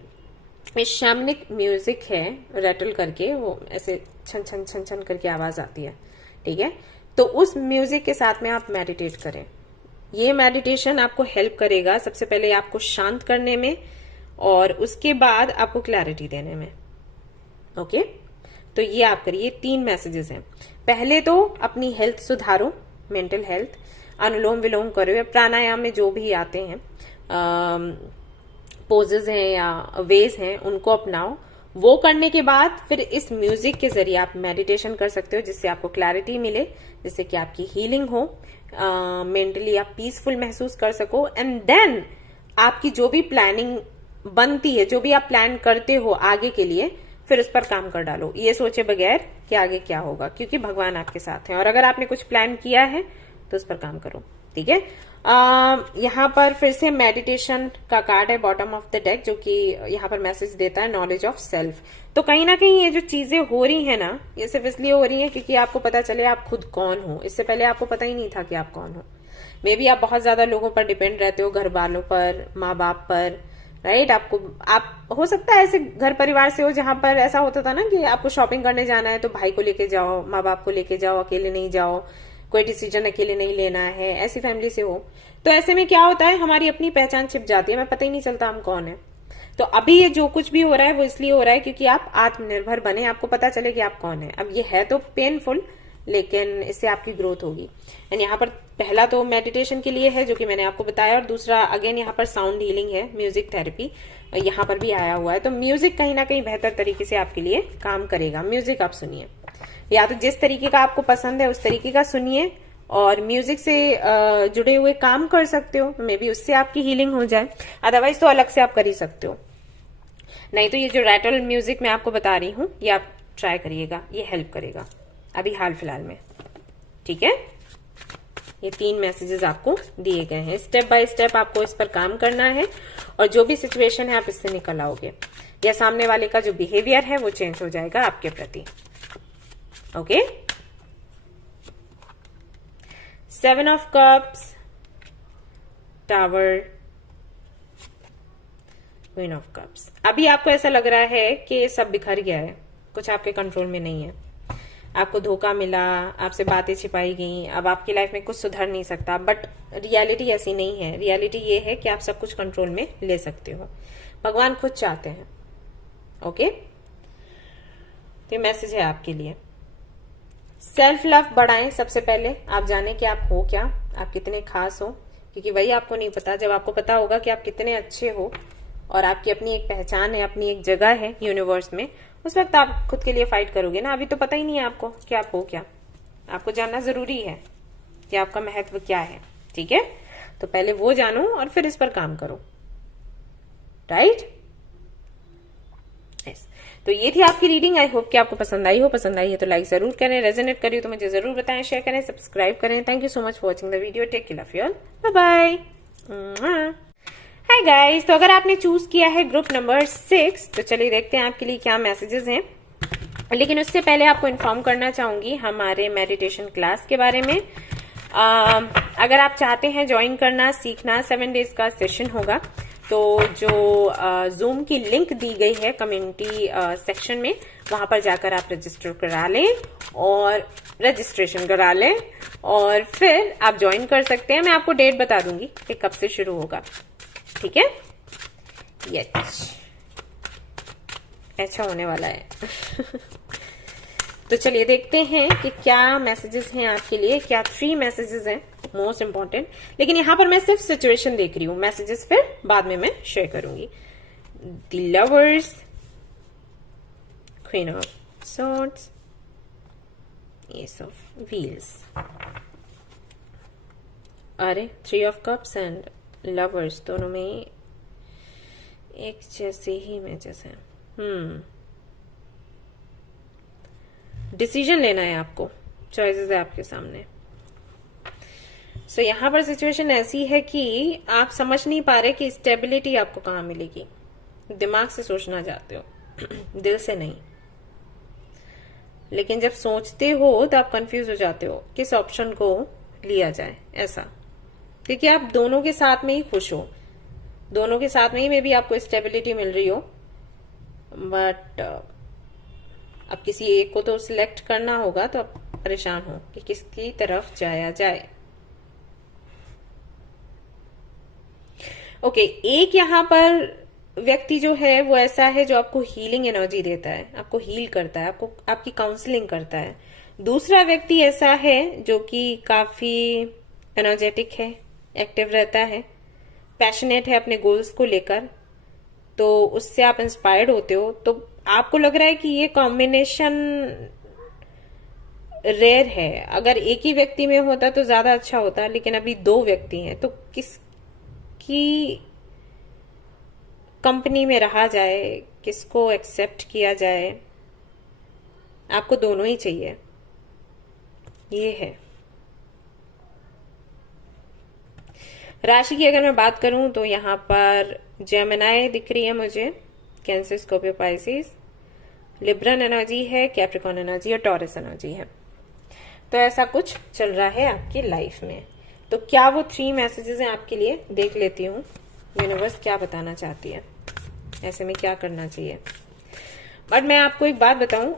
शैमनिक म्यूजिक है, रेटल करके, वो ऐसे छन छन छन छन करके आवाज आती है, ठीक है। तो उस म्यूजिक के साथ में आप मेडिटेट करें। ये मेडिटेशन आपको हेल्प करेगा सबसे पहले आपको शांत करने में और उसके बाद आपको क्लैरिटी देने में। ओके, तो ये आप करिए। 3 मैसेजेस हैं। पहले तो अपनी हेल्थ सुधारो, मेंटल हेल्थ, अनुलोम विलोम करो, प्राणायाम में जो भी आते हैं पोजेज हैं या वेज हैं उनको अपनाओ। वो करने के बाद फिर इस म्यूजिक के जरिए आप मेडिटेशन कर सकते हो, जिससे आपको क्लैरिटी मिले, जिससे कि आपकी हीलिंग हो, मेंटली आप पीसफुल महसूस कर सको। एंड देन आपकी जो भी प्लानिंग बनती है, जो भी आप प्लान करते हो आगे के लिए, फिर उस पर काम कर डालो, ये सोचे बगैर कि आगे क्या होगा, क्योंकि भगवान आपके साथ हैं। और अगर आपने कुछ प्लान किया है तो उस पर काम करो, ठीक है। यहाँ पर फिर से मेडिटेशन का कार्ड है बॉटम ऑफ द डेक, जो कि यहाँ पर मैसेज देता है नॉलेज ऑफ सेल्फ। तो कहीं ना कहीं ये जो चीजें हो रही है ना, ये सिर्फ इसलिए हो रही है क्योंकि आपको पता चले आप खुद कौन हो। इससे पहले आपको पता ही नहीं था कि आप कौन हो। मे बी आप बहुत ज्यादा लोगों पर डिपेंड रहते हो, घर वालों पर, माँ बाप पर, राइट। आप हो सकता है ऐसे घर परिवार से हो जहां पर ऐसा होता था ना कि आपको शॉपिंग करने जाना है तो भाई को लेके जाओ, माँ बाप को लेके जाओ, अकेले नहीं जाओ, कोई डिसीजन अकेले नहीं लेना है, ऐसी फैमिली से हो। तो ऐसे में क्या होता है, हमारी अपनी पहचान छिप जाती है, हमें पता ही नहीं चलता हम कौन है। तो अभी ये जो कुछ भी हो रहा है वो इसलिए हो रहा है क्योंकि आप आत्मनिर्भर बने, आपको पता चले कि आप कौन है। अब ये है तो पेनफुल, लेकिन इससे आपकी ग्रोथ होगी। एंड यहाँ पर पहला तो मेडिटेशन के लिए है जो कि मैंने आपको बताया, और दूसरा अगेन यहाँ पर साउंड हीलिंग है, म्यूजिक थेरेपी यहाँ पर भी आया हुआ है। तो म्यूजिक कहीं ना कहीं बेहतर तरीके से आपके लिए काम करेगा। म्यूजिक आप सुनिए, या तो जिस तरीके का आपको पसंद है उस तरीके का सुनिए, और म्यूजिक से जुड़े हुए काम कर सकते हो, मे बी उससे आपकी हीलिंग हो जाए। अदरवाइज तो अलग से आप कर ही सकते हो। नहीं तो ये जो रैटल म्यूजिक मैं आपको बता रही हूँ ये आप ट्राई करिएगा, ये हेल्प करेगा अभी हाल फिलहाल में, ठीक है। ये 3 मैसेजेस आपको दिए गए हैं। स्टेप बाय स्टेप आपको इस पर काम करना है और जो भी सिचुएशन है आप इससे निकल आओगे, या सामने वाले का जो बिहेवियर है वो चेंज हो जाएगा आपके प्रति। Okay, seven of cups, tower, queen of cups. अभी आपको ऐसा लग रहा है कि सब बिखर गया है, कुछ आपके कंट्रोल में नहीं है, आपको धोखा मिला, आपसे बातें छिपाई गई, अब आपकी लाइफ में कुछ सुधर नहीं सकता। बट रियलिटी ऐसी नहीं है। रियलिटी ये है कि आप सब कुछ कंट्रोल में ले सकते हो, भगवान खुद चाहते हैं। ओके, तो मैसेज है आपके लिए। सेल्फ लव बढ़ाएं। सबसे पहले आप जाने कि आप हो क्या, आप कितने खास हो, क्योंकि वही आपको नहीं पता। जब आपको पता होगा कि आप कितने अच्छे हो और आपकी अपनी एक पहचान है, अपनी एक जगह है यूनिवर्स में, उस वक्त आप खुद के लिए फाइट करोगे ना। अभी तो पता ही नहीं है आपको कि आप हो क्या। आपको जानना जरूरी है कि आपका महत्व क्या है। ठीक है, तो पहले वो जानो और फिर इस पर काम करो। Right, yes. तो ये थी आपकी रीडिंग। आई होप कि आपको पसंद आई हो। पसंद आई है तो लाइक जरूर करें, रेजोनेट करिए तो मुझे जरूर बताएं, शेयर करें, सब्सक्राइब करें। Thank you so much for watching the video. Take care of you all, bye bye. Hi guys, तो अगर आपने चूज किया है ग्रुप नंबर 6 तो चलिए देखते हैं आपके लिए क्या मैसेजेस हैं। लेकिन उससे पहले आपको इन्फॉर्म करना चाहूंगी हमारे मेडिटेशन क्लास के बारे में। अगर आप चाहते हैं ज्वाइन करना, सीखना, 7 डेज का सेशन होगा, तो जो जूम की लिंक दी गई है कम्युनिटी सेक्शन में, वहां पर जाकर आप रजिस्टर करा लें और रजिस्ट्रेशन करा लें और फिर आप ज्वाइन कर सकते हैं। मैं आपको डेट बता दूंगी कि कब से शुरू होगा। ठीक है, यस, अच्छा होने वाला है। तो चलिए देखते हैं कि क्या मैसेजेस हैं आपके लिए। क्या 3 मैसेजेस हैं मोस्ट इंपॉर्टेंट। लेकिन यहां पर मैं सिर्फ सिचुएशन देख रही हूं, मैसेजेस फिर बाद में मैं शेयर करूंगी। The lovers, queen of swords, S of wheels, अरे 3 ऑफ कप्स एंड लवर्स, दोनों में एक जैसे ही मैचेस हैं। डिसीजन लेना है आपको, चॉइसेस है आपके सामने। सो यहां पर सिचुएशन ऐसी है कि आप समझ नहीं पा रहे कि स्टेबिलिटी आपको कहां मिलेगी। दिमाग से सोचना चाहते हो दिल से नहीं। लेकिन जब सोचते हो तो आप कंफ्यूज हो जाते हो किस ऑप्शन को लिया जाए, ऐसा। क्योंकि आप दोनों के साथ में ही खुश हो, दोनों के साथ में ही मे भी आपको स्टेबिलिटी मिल रही हो, बट अब किसी एक को तो सिलेक्ट करना होगा, तो आप परेशान हो कि किसकी तरफ जाया जाए। ओके, एक यहां पर व्यक्ति जो है वो ऐसा है जो आपको हीलिंग एनर्जी देता है, आपको हील करता है, आपको आपकी काउंसलिंग करता है। दूसरा व्यक्ति ऐसा है जो कि काफी एनर्जेटिक है, एक्टिव रहता है, पैशनेट है अपने गोल्स को लेकर, तो उससे आप इंस्पायर्ड होते हो। तो आपको लग रहा है कि ये कॉम्बिनेशन रेयर है। अगर एक ही व्यक्ति में होता तो ज्यादा अच्छा होता, लेकिन अभी 2 व्यक्ति हैं, तो किसकी कंपनी में रहा जाए, किसको एक्सेप्ट किया जाए? आपको दोनों ही चाहिए, ये है। राशि की अगर मैं बात करूं तो यहां पर जेमिनी दिख रही है मुझे, cancer, Scorpio, Pisces, Libran energy है, कैप्रिकॉर्न एनर्जी और टॉरस एनर्जी है। तो ऐसा कुछ चल रहा है आपकी लाइफ में। तो क्या वो 3 मैसेजेस हैं आपके लिए? देख लेती हूँ यूनिवर्स क्या बताना चाहती है, ऐसे में क्या करना चाहिए। बट मैं आपको एक बात बताऊं,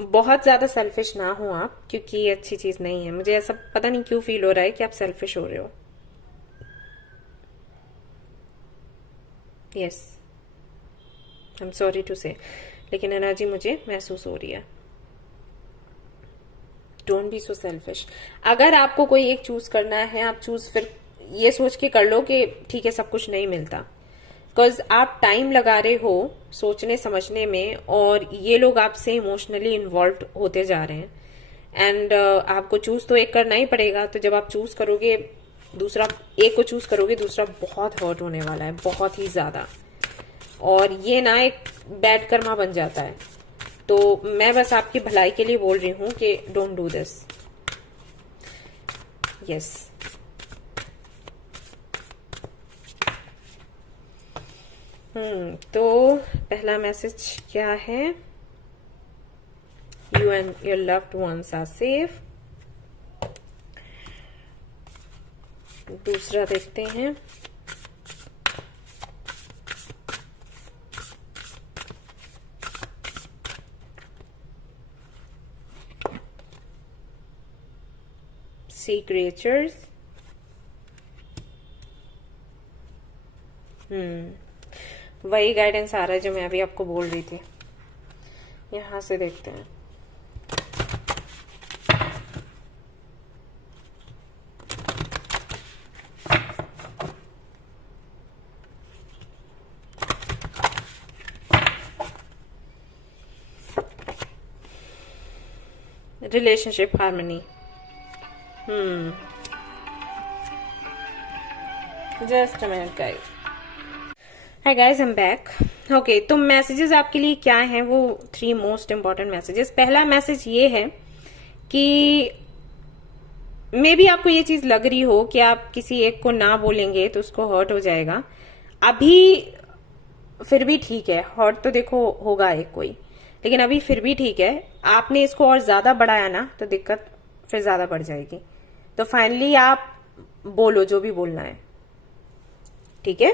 बहुत ज्यादा सेल्फिश ना हो आप, क्योंकि ये अच्छी चीज नहीं है। मुझे ऐसा पता नहीं क्यों फील हो रहा है कि आप सेल्फिश हो रहे हो। Yes, I am sorry to say, लेकिन एनर्जी मुझे महसूस हो रही है। Don't be so selfish. अगर आपको कोई एक चूज करना है, आप चूज फिर ये सोच के कर लो कि ठीक है सब कुछ नहीं मिलता, बिकॉज आप टाइम लगा रहे हो सोचने समझने में, और ये लोग आपसे इमोशनली इन्वॉल्व होते जा रहे हैं। एंड आपको चूज तो एक करना ही पड़ेगा। तो जब आप चूज करोगे दूसरा, एक को चूज करोगे, दूसरा बहुत हर्ट होने वाला है, बहुत ही ज्यादा, और ये ना एक बैड कर्मा बन जाता है। तो मैं बस आपकी भलाई के लिए बोल रही हूं कि डोंट डू दिस। यस, तो पहला मैसेज क्या है? You and your loved ones are safe. दूसरा देखते हैं. Sea creatures. वही गाइडेंस आ रहा है जो मैं अभी आपको बोल रही थी. यहां से देखते हैं. Relationship harmony. Just a minute guys. Hi guys, I am back. Okay, तो मैसेजेस आपके लिए क्या हैं? वो 3 मोस्ट इंपॉर्टेंट मैसेजेस. पहला मैसेज ये है कि मे बी आपको ये चीज लग रही हो कि आप किसी एक को ना बोलेंगे तो उसको हर्ट हो जाएगा. अभी फिर भी ठीक है. हर्ट तो देखो होगा एक कोई, लेकिन अभी फिर भी ठीक है. आपने इसको और ज्यादा बढ़ाया ना तो दिक्कत फिर ज्यादा बढ़ जाएगी. तो फाइनली आप बोलो जो भी बोलना है. ठीक है,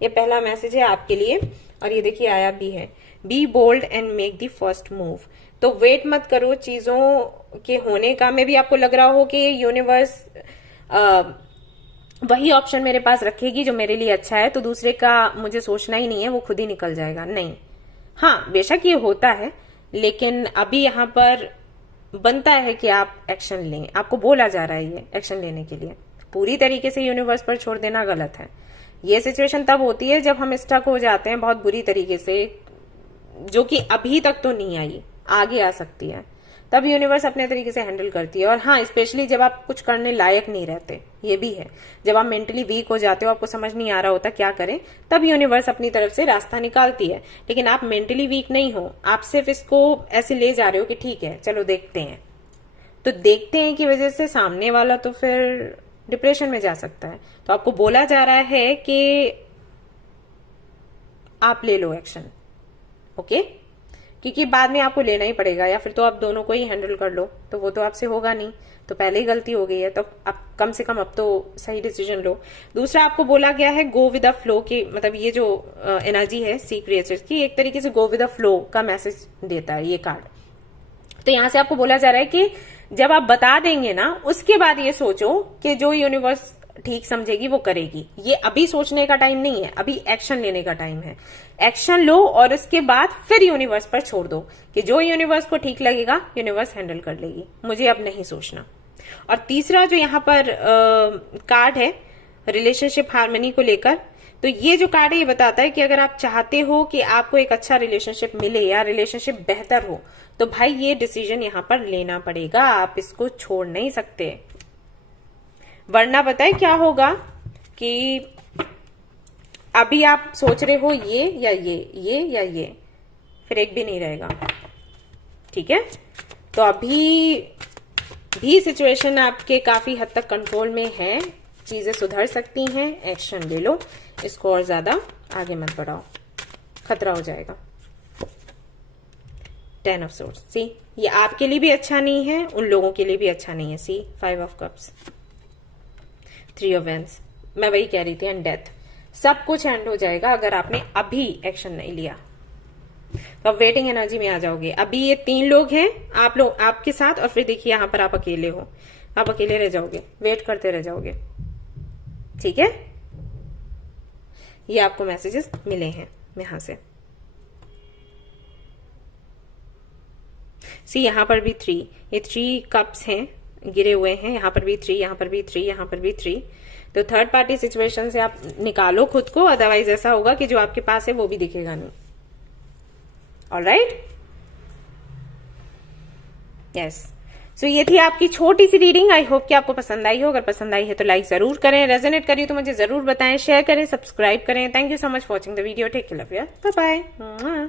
ये पहला मैसेज है आपके लिए. और ये देखिए आया भी है, be bold and make the first move. तो वेट मत करो चीजों के होने का. में भी आपको लग रहा हो कि यूनिवर्स वही ऑप्शन मेरे पास रखेगी जो मेरे लिए अच्छा है, तो दूसरे का मुझे सोचना ही नहीं है, वो खुद ही निकल जाएगा. नहीं, हाँ बेशक ये होता है, लेकिन अभी यहाँ पर बनता है कि आप एक्शन लें. आपको बोला जा रहा है ये एक्शन लेने के लिए. पूरी तरीके से यूनिवर्स पर छोड़ देना गलत है. ये सिचुएशन तब होती है जब हम स्टक हो जाते हैं बहुत बुरी तरीके से, जो कि अभी तक तो नहीं आई, आगे आ सकती है. तब यूनिवर्स अपने तरीके से हैंडल करती है. और हाँ, स्पेशली जब आप कुछ करने लायक नहीं रहते, ये भी है. जब आप मेंटली वीक हो जाते हो, आपको समझ नहीं आ रहा होता क्या करें, तब यूनिवर्स अपनी तरफ से रास्ता निकालती है. लेकिन आप मेंटली वीक नहीं हो, आप सिर्फ इसको ऐसे ले जा रहे हो कि ठीक है चलो देखते हैं. तो देखते हैं की वजह से सामने वाला तो फिर डिप्रेशन में जा सकता है. तो आपको बोला जा रहा है कि आप ले लो एक्शन. ओके, क्योंकि बाद में आपको लेना ही पड़ेगा, या फिर तो आप दोनों को ही हैंडल कर लो, तो वो तो आपसे होगा नहीं. तो पहले ही गलती हो गई है, तो आप कम से कम अब तो सही डिसीजन लो. दूसरा आपको बोला गया है गो विद द फ्लो की, मतलब ये जो एनर्जी है सी क्रिएचर्स की, एक तरीके से गो विद द फ्लो का मैसेज देता है ये कार्ड. तो यहां से आपको बोला जा रहा है कि जब आप बता देंगे ना, उसके बाद ये सोचो कि जो यूनिवर्स ठीक समझेगी वो करेगी. ये अभी सोचने का टाइम नहीं है, अभी एक्शन लेने का टाइम है. एक्शन लो और उसके बाद फिर यूनिवर्स पर छोड़ दो कि जो यूनिवर्स को ठीक लगेगा यूनिवर्स हैंडल कर लेगी, मुझे अब नहीं सोचना. और तीसरा जो यहाँ पर कार्ड है रिलेशनशिप हार्मनी को लेकर, तो ये जो कार्ड है ये बताता है कि अगर आप चाहते हो कि आपको एक अच्छा रिलेशनशिप मिले या रिलेशनशिप बेहतर हो, तो भाई ये डिसीजन यहाँ पर लेना पड़ेगा. आप इसको छोड़ नहीं सकते, वरना पता है क्या होगा कि अभी आप सोच रहे हो ये या ये या ये, फिर एक भी नहीं रहेगा. ठीक है, तो अभी भी सिचुएशन आपके काफी हद तक कंट्रोल में है, चीजें सुधर सकती हैं. एक्शन ले लो, इसको और ज्यादा आगे मत बढ़ाओ, खतरा हो जाएगा. 10 ऑफ सोर्ड्स. सी, ये आपके लिए भी अच्छा नहीं है, उन लोगों के लिए भी अच्छा नहीं है. सी 5 ऑफ कप्स, 3 ऑफ वेंस. मैं वही कह रही थी, एंड डेथ. सब कुछ एंड हो जाएगा अगर आपने अभी एक्शन नहीं लिया. तो आप वेटिंग एनर्जी में आ जाओगे. अभी ये 3 लोग हैं, आप लोग आपके साथ, और फिर देखिए यहां पर आप अकेले हो, आप अकेले रह जाओगे, वेट करते रह जाओगे. ठीक है, ये आपको मैसेजेस मिले हैं यहां से. सी, यहां पर भी 3, ये 3 कप्स हैं गिरे हुए हैं. यहां पर भी 3, यहां पर भी 3, यहां पर भी 3. तो थर्ड पार्टी सिचुएशन से आप निकालो खुद को, अदरवाइज ऐसा होगा कि जो आपके पास है वो भी दिखेगा नहीं. Alright, yes. सो ये थी आपकी छोटी सी रीडिंग. आई होप कि आपको पसंद आई हो. अगर पसंद आई है तो लाइक जरूर करें, रेजोनेट करिए तो मुझे जरूर बताएं, शेयर करें, सब्सक्राइब करें. Thank you so much for watching the video. Take care, love you, bye bye.